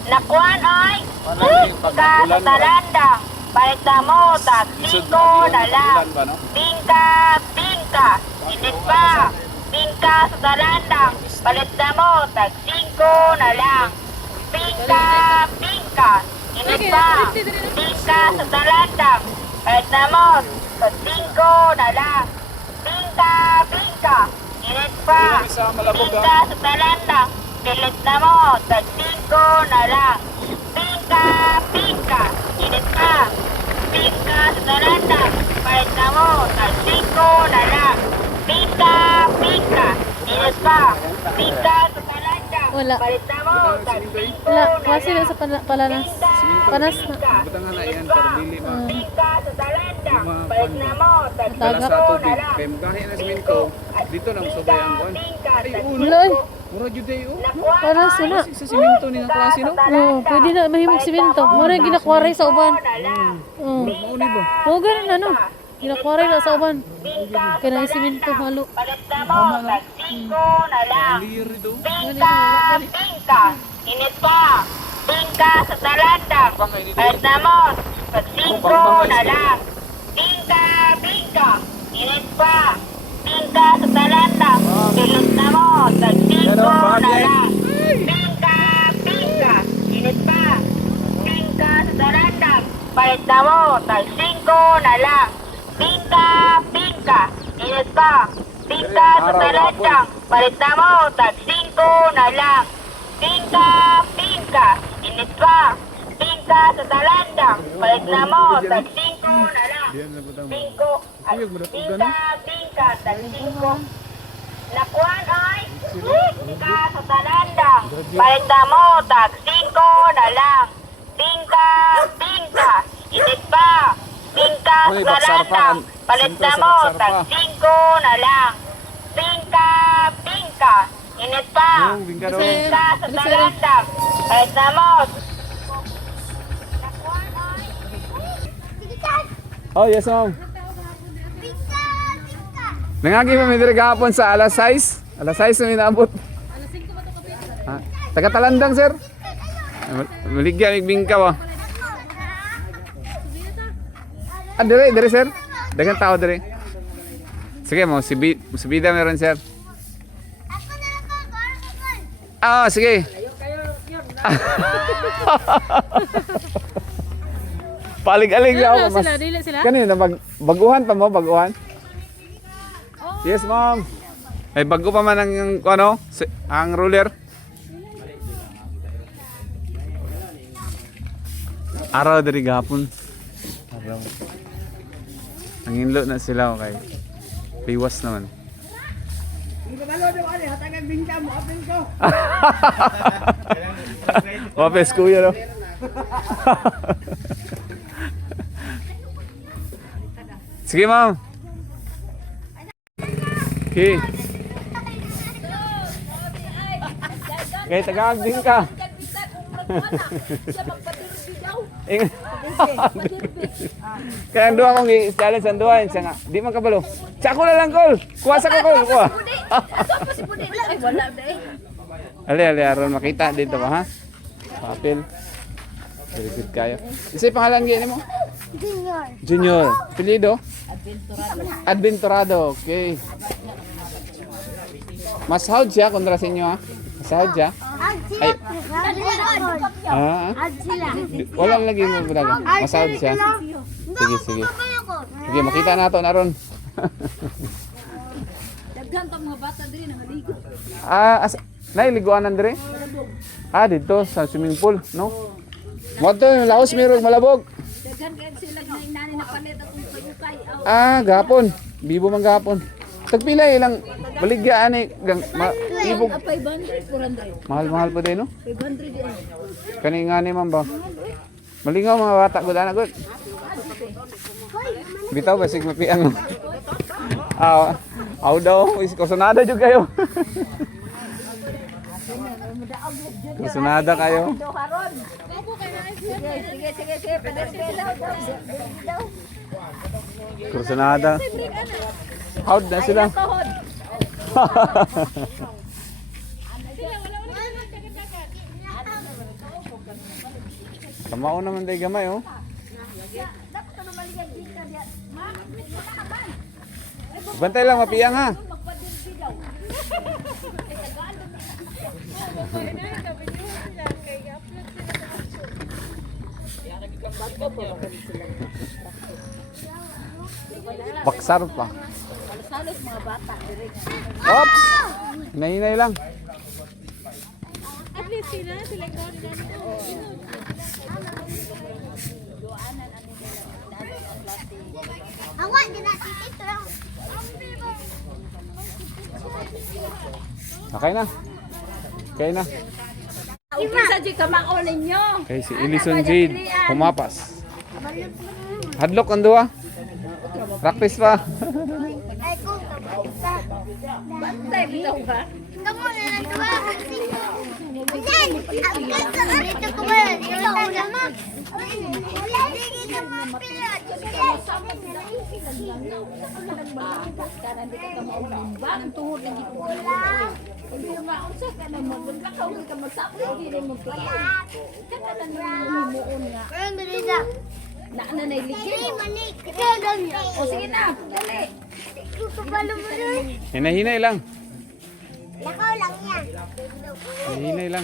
Nakuan ay. Pinka sa talandang. Palit na mo. Tag-5 na lang. Pinka, pinka. Init pa. Pinka sa talandang. Palit na mo. Tag-5 na lang. Pinka, pinka. Init pa. Pinka sa talandang. Palit na mo. Tag-5 na lang. Pinka, pinka. Init pa. Pinka sa talandang. Pilit na mo. Tag-5 na lang. Pinka, pinka. Init pa. Pinka sa talandang. Palit na mo. Tag-5 na lang. Pinka, pinka. Init pa. Pinka sa talandang. Wala. Palit na mo. Tag-5 Wala, na klase na lang. sa palanas. Panas na. Butangan na yan para dili ma. Pinka sa talandang. Palit na mo. Dala Tag-5 sa na tubig. lang. Kaya magahin na simento. Dito nang subayan ko. Loy, Mura jud day oh. panas na. Sa simento ni nga klase no. Oh, pwede na mahimong simento. Mura ginakwaray sa uban. Oh. Mauni ba? Oh, ganun na no. Ginakwaray na sa uban. Kaya na simento halo. Palit na mo. Tag-5 na lang. Clear do. Pinka, pinka. Init pa. Pinka sa talandang. Palit na mo. Tag-5 na lang. Pinka, pinka. Init pa. Pinka sa talandang. Pilit na mo. Tag-5 na lang. Pinka, pinka. Init pa. Pinka sa talandang. Palit na mo. Tag-5 na lang. Pinka, pinka. Init pa. Pinka sa talandang. Palit na mo. Tag-5 na lang. Pinka, pinka. Init pa. Pinka sa talandang. Palit na mo. Tag-5 na lang. Pinko. At pinka, pinka. Tag-5. Nakuan ay. Pinka sa talandang. Palit na mo. Tag-5 na lang. Pinka, pinka. Init pa. Pinka sa talandang. Palit na mo. Tag-5 na lang. Pinka, pinka. Init pa. Pinka sa talandang. Palit na mo. Oh, yes ma'am. Nangagi pa mi diri gahapon sa alas 6. Alas 6 na inaabot. Ah, taga Talandang sir. Maligya mig bingka ba. Ah, dire sir. Dagan tao dire. Sige mo, si Bida meron sir. Ah, sige. Palig-alig Dili ako. sila, dili sila. Kanina baguhan pa mo, baguhan. Yes, ma'am. Ay bago pa man ang ano, ang ruler. Araw dari gapon. Araw. Ang inlo na sila okay. Piwas naman. Wapes kuya no. Sige ma'am. Okay. Kaya tagaag din ka. Kaya ang dua kong i-challenge ang dua. Siya nga, di man kabalo. Siya ko na lang, Kol. Kuha sa ko, Kol. Kuha. Ali, aron makita dito ba, ha? Papel. Very good kayo. Isa yung pangalan gini mo? Junior. Junior. Pilido? Adventurado. Okay. Masahod siya kontra sa inyo, ha? Masahod siya? Ay. Ah, wala lagi mo talaga. Masahod siya. Sige, sige. Sige, makita nato na ron. Daghan pa mga bata diri nangaligo. Nailiguanan dire? Dito sa swimming pool, no? Moto yung laos meron malabog. Daghan kay sila inani na palit atong kayukay. Gapon. Bibo man gapon. Tagpila ilang baligya ani ibog. 500 400. Mahal pa din, no? 500 yan. Kani nga ni man ba? Malingaw mga bata gud ana gud. Bitaw basig mapiang. Aw daw, is kosunada jud kayo. Kosunada kayo. Sige, daw. Kosunada. Out na sila. Kamao naman day gamay, oh. Bantay lang mapiyang, ha. Baksar pa. Salos mga bata diri. Oops! Hinay-hinay lang. At least sila ko Awan din na titito lang. Okay na. Okay na. Sa di ka maon ninyo. Okay, si Ellison Jade humapas. Hadlock ang duwa. Practice pa. Ay ko bantay bitaw ba? Kamu na nagtuwa. Yan, ang ganda ka dito ko ba? Ito una ma. Wala digi ka mapila. Bang tuhod lagi ko. Hindi maunsa ka na mo. Lakaw ka magsapos diri mo pila. Kaka nang himuon nga. Ang ganda. Na ligid. Manik. O sige na, dali. Kupalo mo rin. Hinay-hinay lang. Lakaw lang yan. Hinay lang.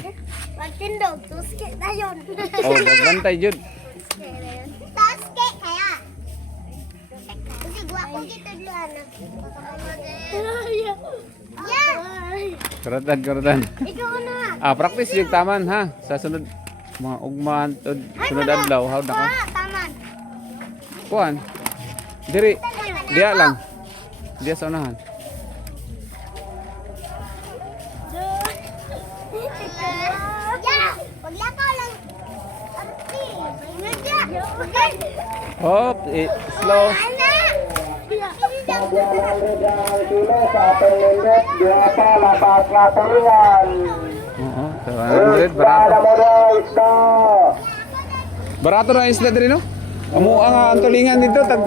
Magtindog, tuskit na yun. Oh, bantay jud. Tuskit kaya. Kasi guwapo kita dyan. Kuratan. Ikaw na. Practice jud taman, ha. Sa sunod mga ugman sunod adlaw how na ka. Taman. Kuan. Diri. Diya lang. Diya sa unahan. Paglakaw lang. Hop, slow. Oo, 200 barato. Barato na isda diri, no? Amo ang tulingan dito tag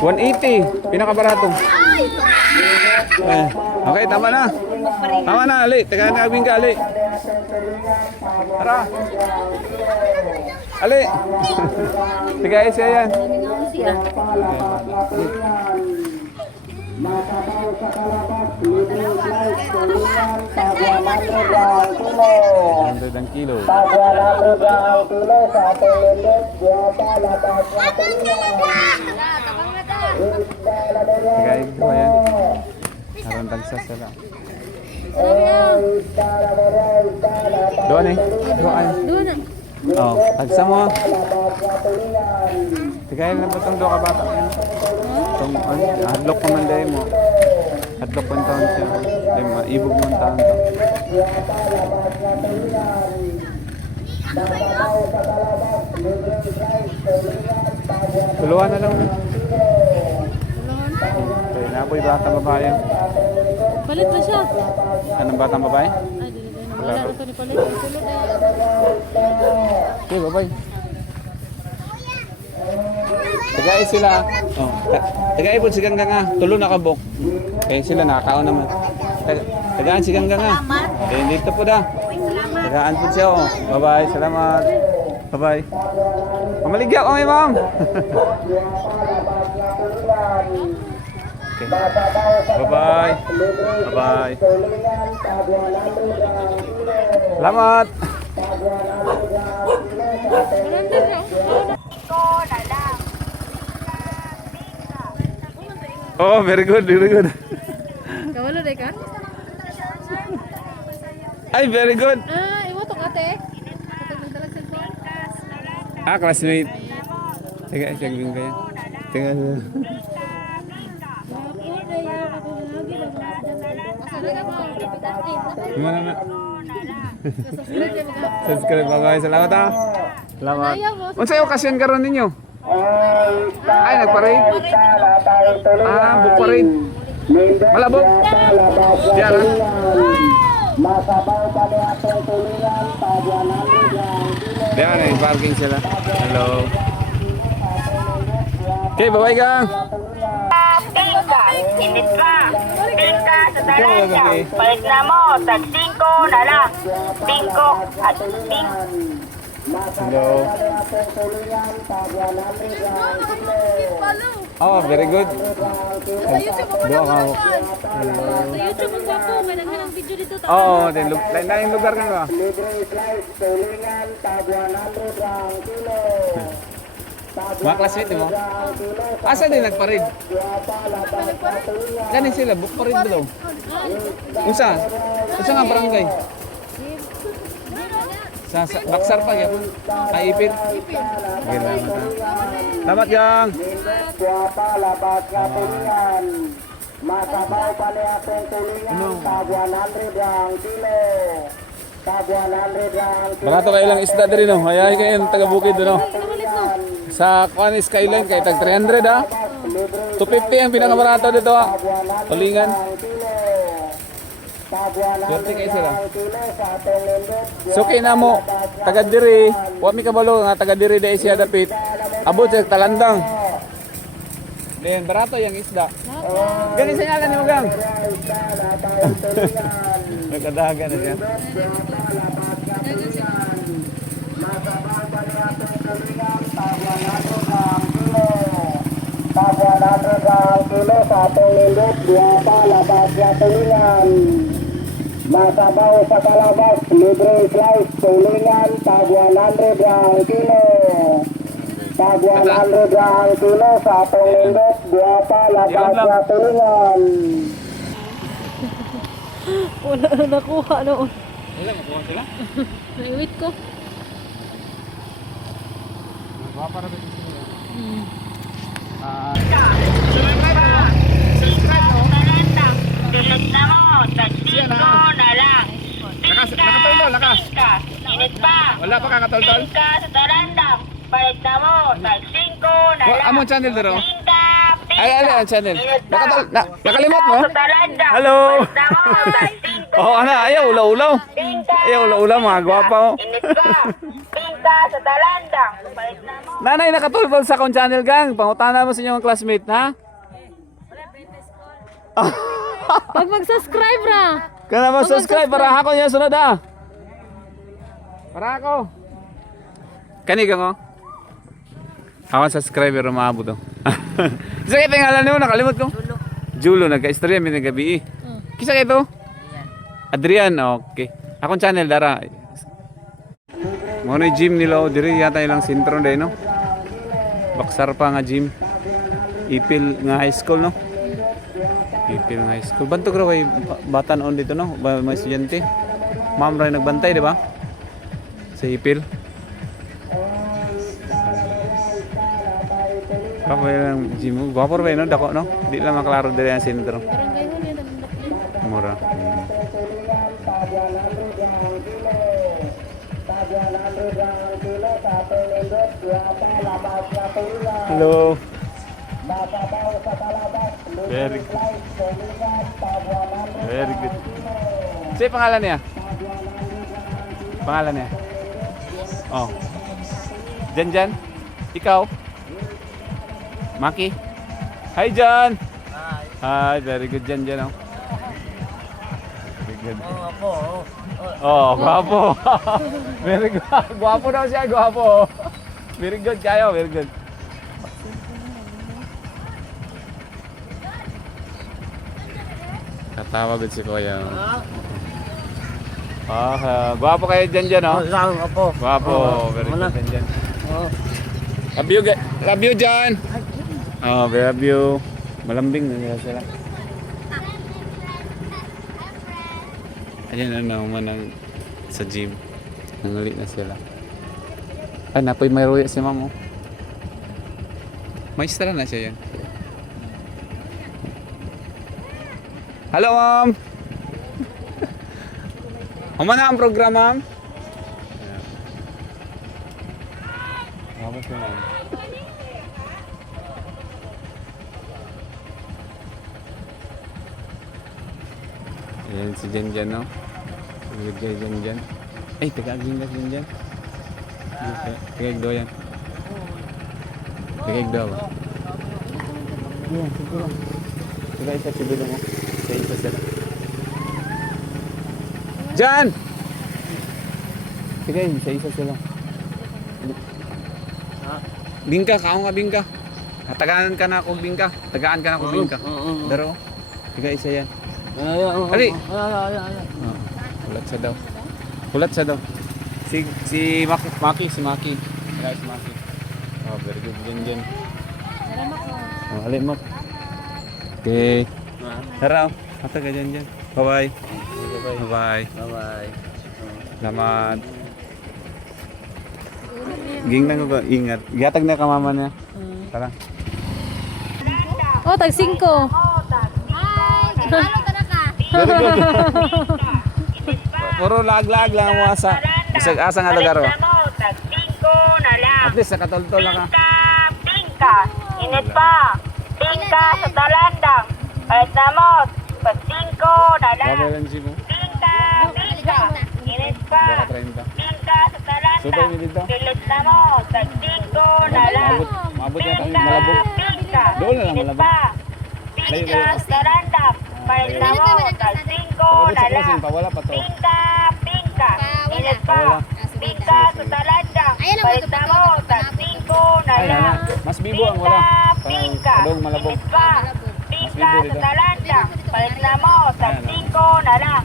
180, pinakabarato. Okay, tama na. Tama na, ali. Taga nabing ka, ali. Tara. Ali. Tiga siya yan. Ang kilo. Tiga ito yan. Aron tagsa sila. Doon eh. Doon na. Oh, tagsa mo. Tigayin lang ba itong doon ka bata? Itong hadlok ko man dahil mo. Hadlok ko taon siya. Dahil maibog mo ang taon to. Tuluan na lang. Okay, naboy batang babae. Palit na siya. Anong batang babae? Ay, dili na. Wala ito ni palit. Sulod na. Okay, bye-bye. Tagay sila. Oh, tagay po si Gangga nga. Tulo na kabok. Eh sila nakakaon naman. Tagaan si Gangga nga. Eh dito po da. Tagaan po siya oh. Bye-bye. Salamat. Bye-bye. Pamaligya ko may ma'am. Okay. Bye-bye. Bye-bye. Salamat. Oh, very good, very good. Kawalo day ka? Ay, very good. Iwo tong ate. Ito nagdalag cellphone. Classmate. Teka, siya gawin ba yan? Teka. Gimana na? Subscribe ba guys? Salamat ha. Salamat. Unsay okasyon karon ninyo? Ay, nagparade? Bukparade. Malabog? Diyan ha? Diyan eh, parking sila. Hello. Okay, bye-bye gang. Pingka, init pa. Pingka sa talanda. Palit na mo, tag 5 na lang. 5 at 5. Hello. Oh, very good. Doa ka. Hello. Sa YouTube ang gwapo. May naghanang video dito. Oo, lain lugar kan ba? Mga classmate mo? Asa din nagparade? Kani sila, book parade daw. Usa? Usa nga barangay? Sa Baksar pa gyapon. Ipit. Okay, salamat ha. Salamat gang. Masabaw pa niya atong tulingan, tag 100 ang kilo. Tag 100 ang kilo. Barato ka ilang isda diri no. Hayay kayo taga bukid no. Sa Kuan Skyline kay tag 300 ha. 250 ang pinakabarato dito ha. Tulingan. Swerte kayo sila. So kay na mo taga diri, wa mi kabalo nga taga diri dai siya dapit. Abot sa Talandang. Den barato yang isda. Gani sa ngalan ni Magang. Nagkadagan na siya. Kilo sa atong lindot, diya pa labas na tulingan. Masabaw sa kalabas, libre slice, tulingan, tag 100 ang kilo. Tag 100 ang kilo sa atong lindot, diya pa labas na tulingan. Wala na nakuha noon. Wala makuha sila. Naiwit ko. Wa para ba sila? Pilit na mo, tag 5 na lang. Nakatultol, naka. Init pa. Wala pa kakatultol. Pingka sa talanda. Palit na mo, tag 5 na lang. Among channel dito. Pingka, Ay, ang channel. Nakalimot mo? sa talanda. Hello. Palit na mo, tag 5 Oh, ana, ayaw ulaw-ulaw. Pingka. Ayaw ulaw-ulaw, mga gwapa oh. Init pa. Pingka sa talanda. Palit na mo. Nanay, nakatultol sa akong channel gang. Pangutana mo sa inyong classmate, ha? Pag mag-subscribe ra. Kana mo subscribe para ako niya sunod ha. Para ako. Kani ka mo? Ako subscriber maabot to. Kisa kayo tingalan mo, nakalimot ko. Julo, nagka-istorya, may nagabi. Kisa kayo to? Adrian, okay. Akong channel, Dara. Mga gym nila, o diri yata ilang sintro na no? Baksar pa nga gym. Ipil nga high school, no? Ipil High School. Bantog raw ay bata noon dito, no? May estudyante. Ma'am rin nagbantay, di ba? Sa Ipil. Gwapo yung Jimo. Gwapo rin, no? Dako, no? Di lang maklaro dali ang sentro. Barangay huli naman na. Mura. Hello. Very good. Very good. Sino pangalan niya? Pangalan niya? Oh. Jan. Ikaw? Maki? Hi, Jan! Hi, very good Jan, oh. Very good. Oh, gwapo. Very good. Gwapo daw siya, gwapo. Very good kayo, very good. Katawa good si Kuya. Gwapo kayo Jan, oh. Gwapo, very good Jan. Love you, Jan. Oh, love you. Malambing na nila sila. Ayan, manang sa gym. Nangulit na sila. Ay, napoy may ruya si Ma'am, oh. Maestra na siya yan. Hello, Ma'am! Humana ang program, Ma'am? Ako si Ma'am. Ayan si Jan, no? Good guy Jan. Ay, taga-aging na si Jan. Tagag daw yan. Tagag daw. Ayan, sige lang. Taga isa si Bilo mo. Sa isa sila. Jan! Sige, sa isa sila. Bingka, kaong ka bingka. Tagaan ka na ako bingka. Tagaan ka na ako bingka. Daro. Taga isa yan. Ali. Kulat siya daw. Kulat siya daw. Si Maki. Kaya si Maki. Oh, very good Jan. Oh, ali mo. Okay. Tara. Ata ka Jan. Bye-bye. Bye-bye. Selamat. Ging nang ko ingat. Gatag na ka mama niya. Tara. Oh, tag 5. Very good. Puro lag-lag lang mo asa. Asa nga lugar mo. At least nakatultol na ka. Pingka. Init pa. Pingka sa talandang. Kahit na mo. Pag 5 na lang. Babay lang si mo. Pingka. Init pa. Baka 30. Pingka sa talandang. Subay mo dito. Pilit na mo. Pag 5 na lang. Maabot yan kami malabog. Pingka. Doon na lang Init malabog. pa. Pingka sa talandang. Kahit na mo. Pag 5 na lang. Wala pa to. Pingka. Init pa. Pingka sa talandang. Kahit na mo. Pag 5 na Ay, lang. mas bibo ang wala. Pingka. Padong malabog. Init pa. Pingka sa talandang. Palit na mo. Tag 5 na lang.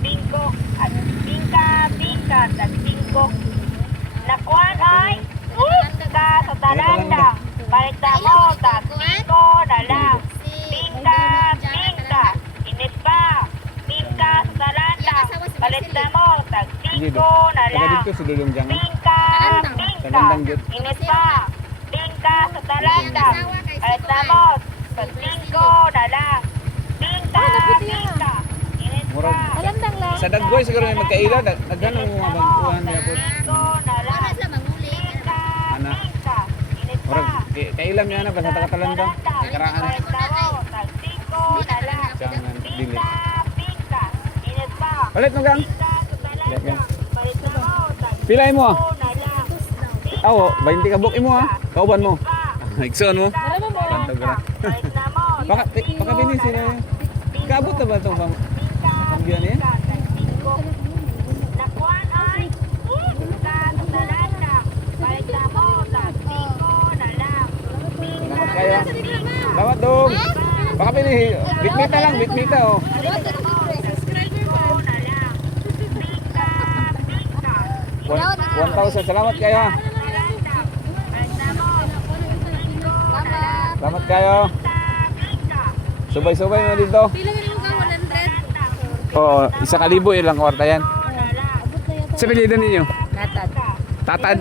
5. At pingka. Tag 5. Nakuan ay. Pingka sa talandang. Palit na mo. Tag 5 na lang. Pingka. Init pa. Pingka sa talandang. Palit na mo. Tag 5 na lang. Taga dito sa dulong dyan. Pingka. Talandang dito. Init pa. Pingka sa talandang. Palit na mo. Tag 5 na lang. Pingka. Init Murag. pa. Alandang lang. Sa daggoy siguro may magkaila. Nagano mo mga bangkuhan niya po. 5 na lang. Pingka. Ana. Init pa. Murag. Kailam niya na. Basta taga-talandang. May karaan. Palit na mo. Tag 5 na lang. Siyang dili. Pingka. Init pa. Palit mo gang. Pingka sa talandang. Palit na mo. Tag Pilay mo. 5 na lang. Awo, 20 ka book mo ha. Kauban mo. Ikson mo. Alam mo mo. Pantog ra. Palit na mo. Baka binin sila yun. Kaabot na ba itong panggian niya? Nakuan ay. Pingka sa talandang. Palit na mo. Tag 5 na lang. Salamat kayo. Salamat dong. Baka binin. Bitmita lang, bitmita oh. 1,000. Salamat kayo. Salamat kayo. Subay-subay mo dito. Pila ka naman ka 100? Oo, 1,000 ilang kwarta yan. Abot na yata. Sa pilihan ninyo? Natad. Tatad?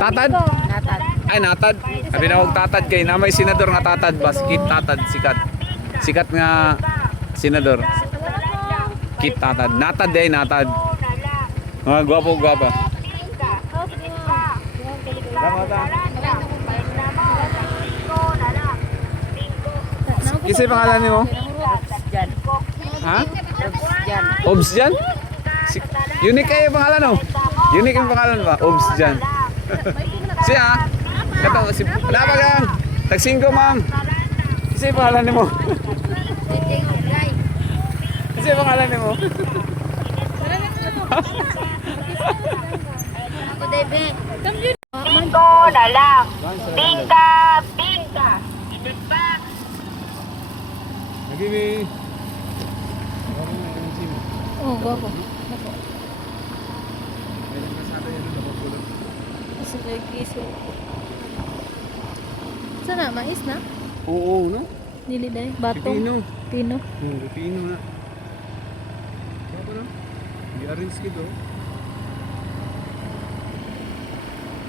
Tatad? Natad. Ay, natad. Sabi na huwag tatad kay na may senador nga tatad ba? Kit tatad, sikat. Sikat nga senador. Kit tatad. Natad eh, natad. Mga gwapo-gwapa. Kasi pangalan niyo mo? Ha? Obs dyan? Unique kayo pangalan no? Unique yung pangalan ba? Obs dyan. Siya? Kato, si Napagang! Tag-5 ma'am! Kasi pangalan niyo mo? Kasi pangalan niyo mo? Ako, Debe. Bingko na lang. Bingka, bingka. Hindi pa. Nag-ibig. Oh, gapo. Sana, mais na? Oo, no? Nili dahil. Batong. Pipino. Pino. Pipino na. Baka na? Hindi arrange kito.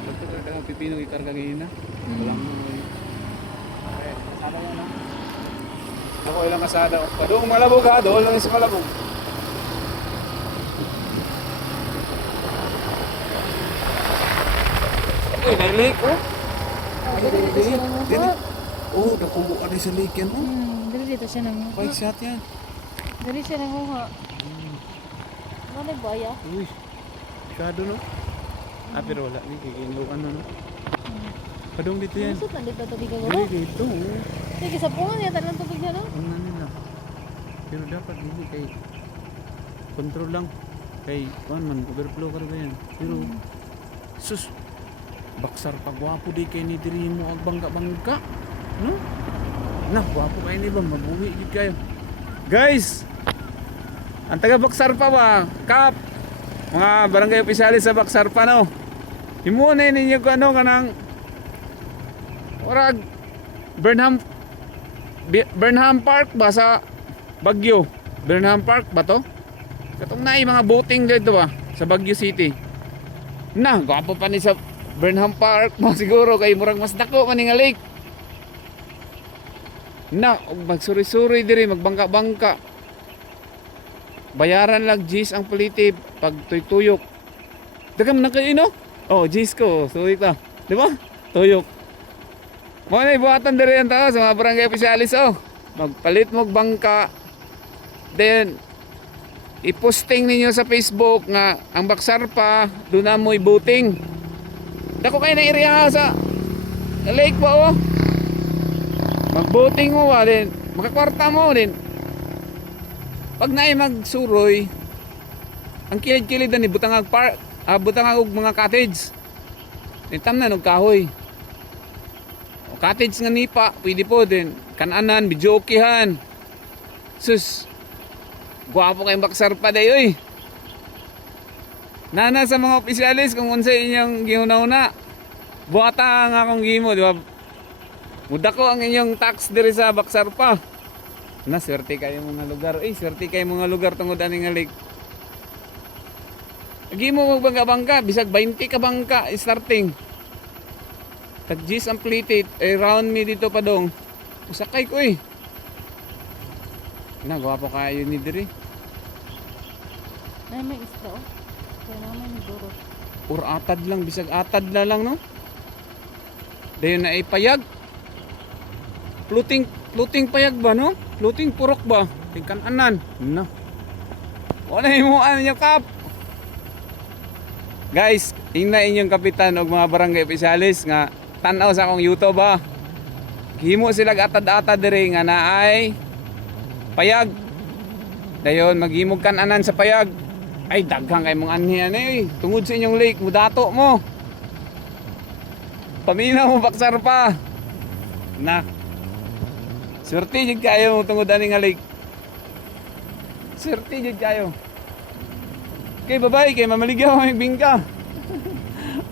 Ba't ka ng pipino ikarga ngayon na? Walang mo ngayon. Okay, kasada mo na. Ako ilang kasada. Padung malabog ha, doon lang sa malabog. Uy, nailik oh. Dili. Oh, nakubo ka rin sa lake yan oh. Dali dito siya nang. Bike shot yan. Dali siya nang nga. Ano ba ya? Uy, masyado no? Ah, pero wala ni kikinukan na no? Padung dito yan. Masot na dito tabi ka Dili guro. dito oh. Sige, sa pungan yata ng tubig niya no? Ano nila? Pero dapat dili kay control lang. Kay kuan man overflow ka ba yan. Pero sus baksar pa gwapo di kay ni diri mo ag bangka-bangka. No? Na, gwapo kayo ni ba? Mabuhi gid kayo. Guys! Ang taga Baksar pa ba? Kap! Mga barangay opisyalis sa Baksar pa no? Himuon na ninyo ko ano kanang orag Burnham Park ba sa Baguio? Burnham Park ba to? Katong na mga boating dito ba sa Baguio City. Na, gwapo pa ni sa Burnham Park mo siguro kay murag mas dako man nga lake. Na, og magsuri-suri diri magbangka-bangka. Bayaran lang G's ang paliti pag tuyok. Dagan man kayo no? Oh, G's ko, sulit ta. Di ba? Tuyok. Mo na ibuhatan diri ang tao sa mga barangay opisyalis oh. Magpalit mo og bangka. Then i-posting ninyo sa Facebook nga ang Baksar pa doon na mo i-boating. Dako kayo na area sa lake ba oh. Mag-boating mo ba din, makakwarta mo din. Pag naay magsuroy, ang kilid-kilid ni butangag park, butangag og mga cottage. Nitam na og kahoy. O cottage nga nipa, pwede po din. Kananan, bidyokihan. Sus, gwapo kayong Baksar pa day oy. Nana sa mga opisyalis kung unsa inyong gihunaw-na. Buhata nga akong gimo, di ba? Muda ko ang inyong tax diri sa Baksar pa. Na swerte kayo mga lugar. Swerte kayo mga lugar tungod ani nga lake. Agi mo magbangka-bangka, bisag 20 ka bangka starting. Tag-G's ang plated, round me dito pa dong. Usakay ko Na, gwapo kayo ni diri. Ay, may isda oh. Kaya naman yung duro. Or atad lang, bisag atad na lang no. Dayon na ay payag. Floating payag ba no? Floating purok ba? Tingkananan. No. Wala himuan niyo kap. Guys, tingnan inyong kapitan og mga barangay opisyalis nga tan-aw sa akong YouTube ba. Himo sila atad-atad diri nga naay payag. Dayon maghimog kananan sa payag. Ay daghang kay mong anhian tungod sa inyong lake mudato mo. Paminaw mo Baksar pa. Na. Swerte jud kayo tungod ani nga lake. Swerte jud kayo. Okay, bye-bye kay mamaligaw ang bingka.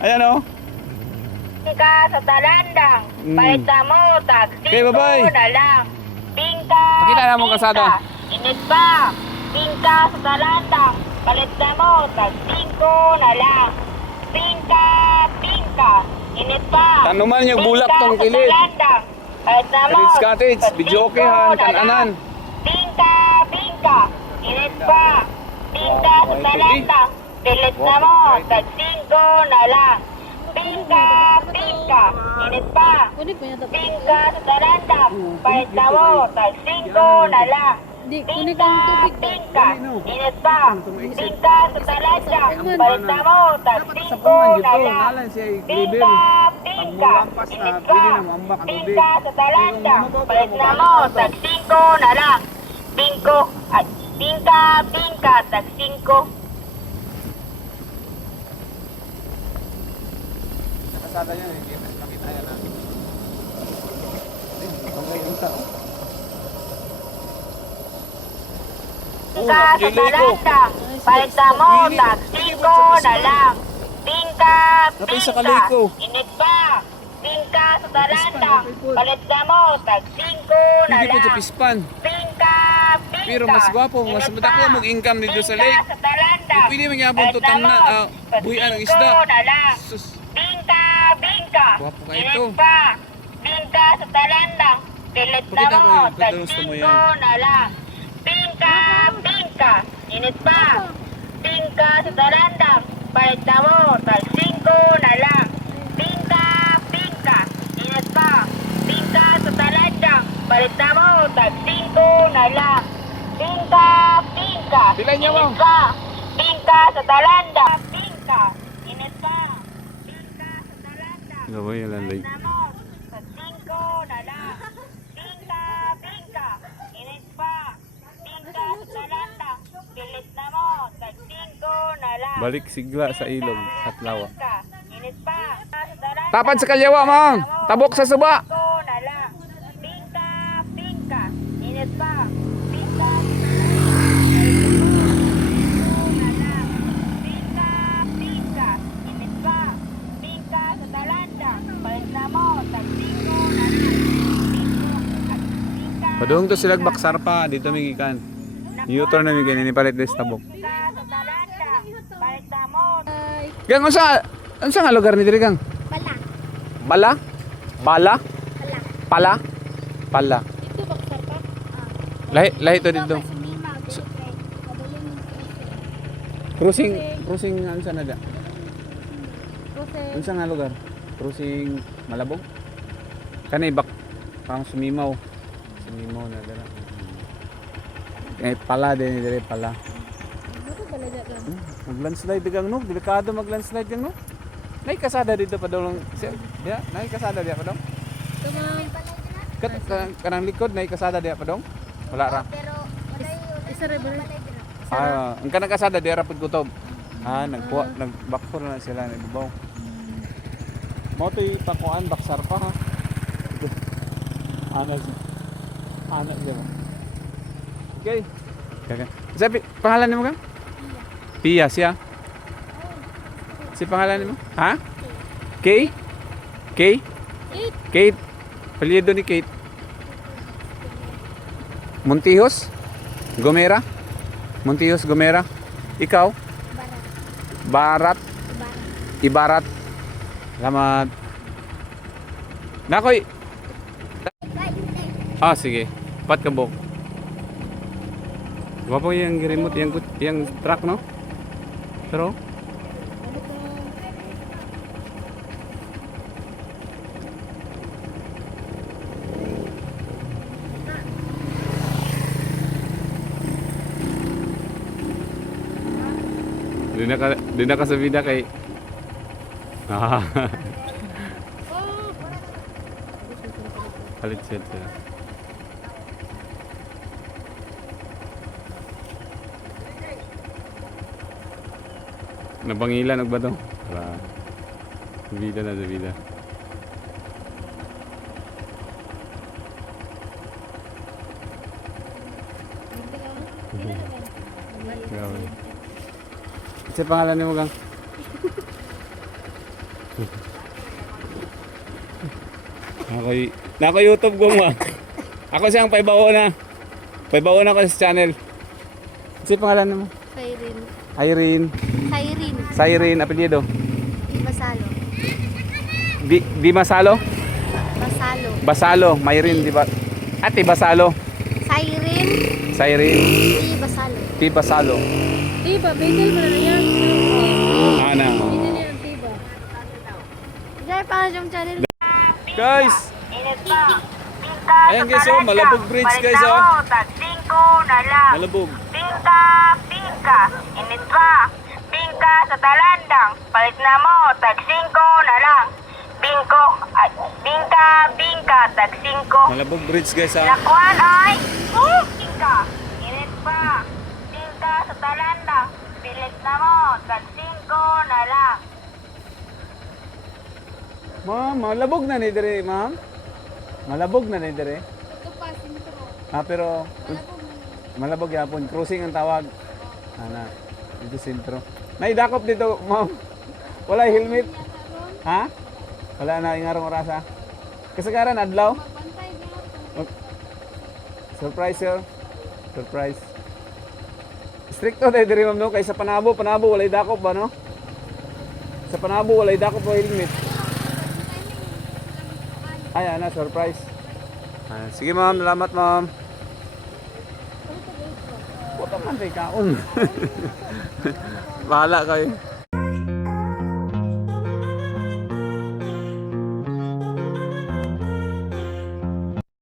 Ayan oh. Bingka sa talandang. Palit na mo, tag Okay, bye-bye. na lang. Bingka, na mong kasada. Init pa. Bingka sa talandang. Palit na mo. Tag 5 na lang. Bingka. Init pa. Tanuman yung bulak tong Bingka kilid. sa talandang. Palit na mo. Ritz Cottage, Tag video 5 okay han, na lang. kananan. Bingka. Init pa. Bingka sa talandang. Pilit na mo. Tag 5 na lang. Bingka. Init pa. Kunin pa niya Bingka sa talandang. Palit na mo. Tag 5 na lang. Di, kunin kang tubig ba? Bingka. Init pa. Bingka sa talandang. Palit na mo. Tag 5 na lang. Bingka. Init pa. Bingka sa talandang. Palit na mo. Tag 5 na lang. Bingka. Tag 5. Kasada yan eh, makita yan na. Okay, yung tao. Bingka sa talandang. Palit na mo. Tag 5 na lang. Bingka. Napay sa kaliko. Init pa. Bingka sa talandang. Palit na mo. Tag 5 na Hindi po sa lang. pispan. Bingka. Pero mas gwapo, mas Init madako pa. mag-income dito sa Bingka lake. sa talandang. Pwede magyabon to Palit na tamnan, mo. Tag buhian ng 5 isda. na lang. Sus, Bingka. Gwapo ka Init ito. pa. Bingka sa talandang. Pilit na Pakita mo. ko yung Tag gusto mo 5 yan. na lang. Bingka. Init pa. Bingka sa talandang. Palit na mo. Tag 5 na lang. Bingka. Init pa. Bingka sa talandang. Palit na mo. Tag 5 na lang. Bingka. Pilay niya mo. Init pa. Bingka sa talandang. Init pa. Bingka sa talandang. gawin yan lang lake. Namo, sa 5 na lang. Bingka. Init pa. Bingka sa talandang. Pilit na mo, sa 5 na lang. Balik sigla sa ilog at lawa. Bingka. Init pa. Sa talandang. Tapad sa kalyawa, ma'am. Tabok sa suba. 5 na lang. Bingka. Init pa. Bingka. Init pa. Bingka sa talandang. Palit na mo, sa 5 na lang. Padung to sila baksar pa, dito may gikan. U-turn na may ganyan, ipalit des tabok. Bingka sa talandang. Palit na mo. Gang, unsa nga lugar ni diri gang? Bala? Bala? Pala? Pala. Ito baksar pa. Lahi to dito. Cruising unsa na da? Kasi Unsa nga lugar? Cruising Malabog? Kanay bak parang sumimaw. Sumimaw na dala. Eh pala din dire pala. ano ba lagyan lang? Mag-landslide gang no, delikado mag-landslide gang no. Nay kasada dito pa daw lang. Ya, nay kasada diya pa daw. Kanang likod nay kasada diya pa daw. Wala ra. Isa rin ba rin? Ang kanang kasada diya ra pud kutob. Nagbakfor na sila na ibabaw. Mo to'y pakuan baksar pa ha. Ana siya ba? Okay. Sabi, pangalan mo kang? Pia siya. Si pangalan mo? Ha? Kay? Kay? Kate. Apelyido ni Kate. Montihos? Gomera? Montihos Gomera. Ikaw? Barat. Ibarat. Salamat. Nakoy. Sige. Pat ka bok. Gwapo yung remote, yung truck, no? Pero Di na ka sa vida kay Palit siya. Nabangilan og ba to? Para vida na sa vida. Grabe. Sa pangalan mo gang? Ako YouTube ko mo. Ako siyang paibawo na. Paibaon ako sa channel. Kasi pangalan mo? Irene. Irene. Irene. Cyrene, apelyido. Basalo. Di Masalo? Basalo. Basalo, Mayrin, di ba? Ate Basalo. Irene. Cyrene. Basalo. Ti Basalo. Tiba, bigel mo na yan. Ana. Bigel niya ang tiba. Dahil pa yung channel. Guys, Init pa. Pinka ayan sa guys, oh, talandang. Malabog Bridge Palit guys, na oh. mo, tag 5 na lang. Malabog. Pinka, pinka. Init pa. Pinka sa talandang. Palit na mo, tag 5 na lang. Bingko, ay, bingka, bingka, tag 5. Malabog Bridge guys, ha. Lakuan ay, pinka. Init pa. Pinka sa talandang. Pilit na mo, tag 5 na lang. Ma'am, malabog na ni dire, ma'am. Malabog na ni dire. Ito pa, sintro. Pero malabog yapon, cruising ang tawag. Ana, dito sentro. Naidakop dito, ma'am. Wala helmet. Ha? Wala na ingarong orasa. Kasagaran adlaw. Pantay niya. Surprise, sir. Surprise. Stricto tayo diri, ma'am, no? Kaysa Panabo, walay dakop ba, no? Sa Panabo, walay dakop o helmet. Ay, ana, surprise. Sige, ma'am. Salamat, ma'am. Puta man, tayo kaon. Bahala kayo.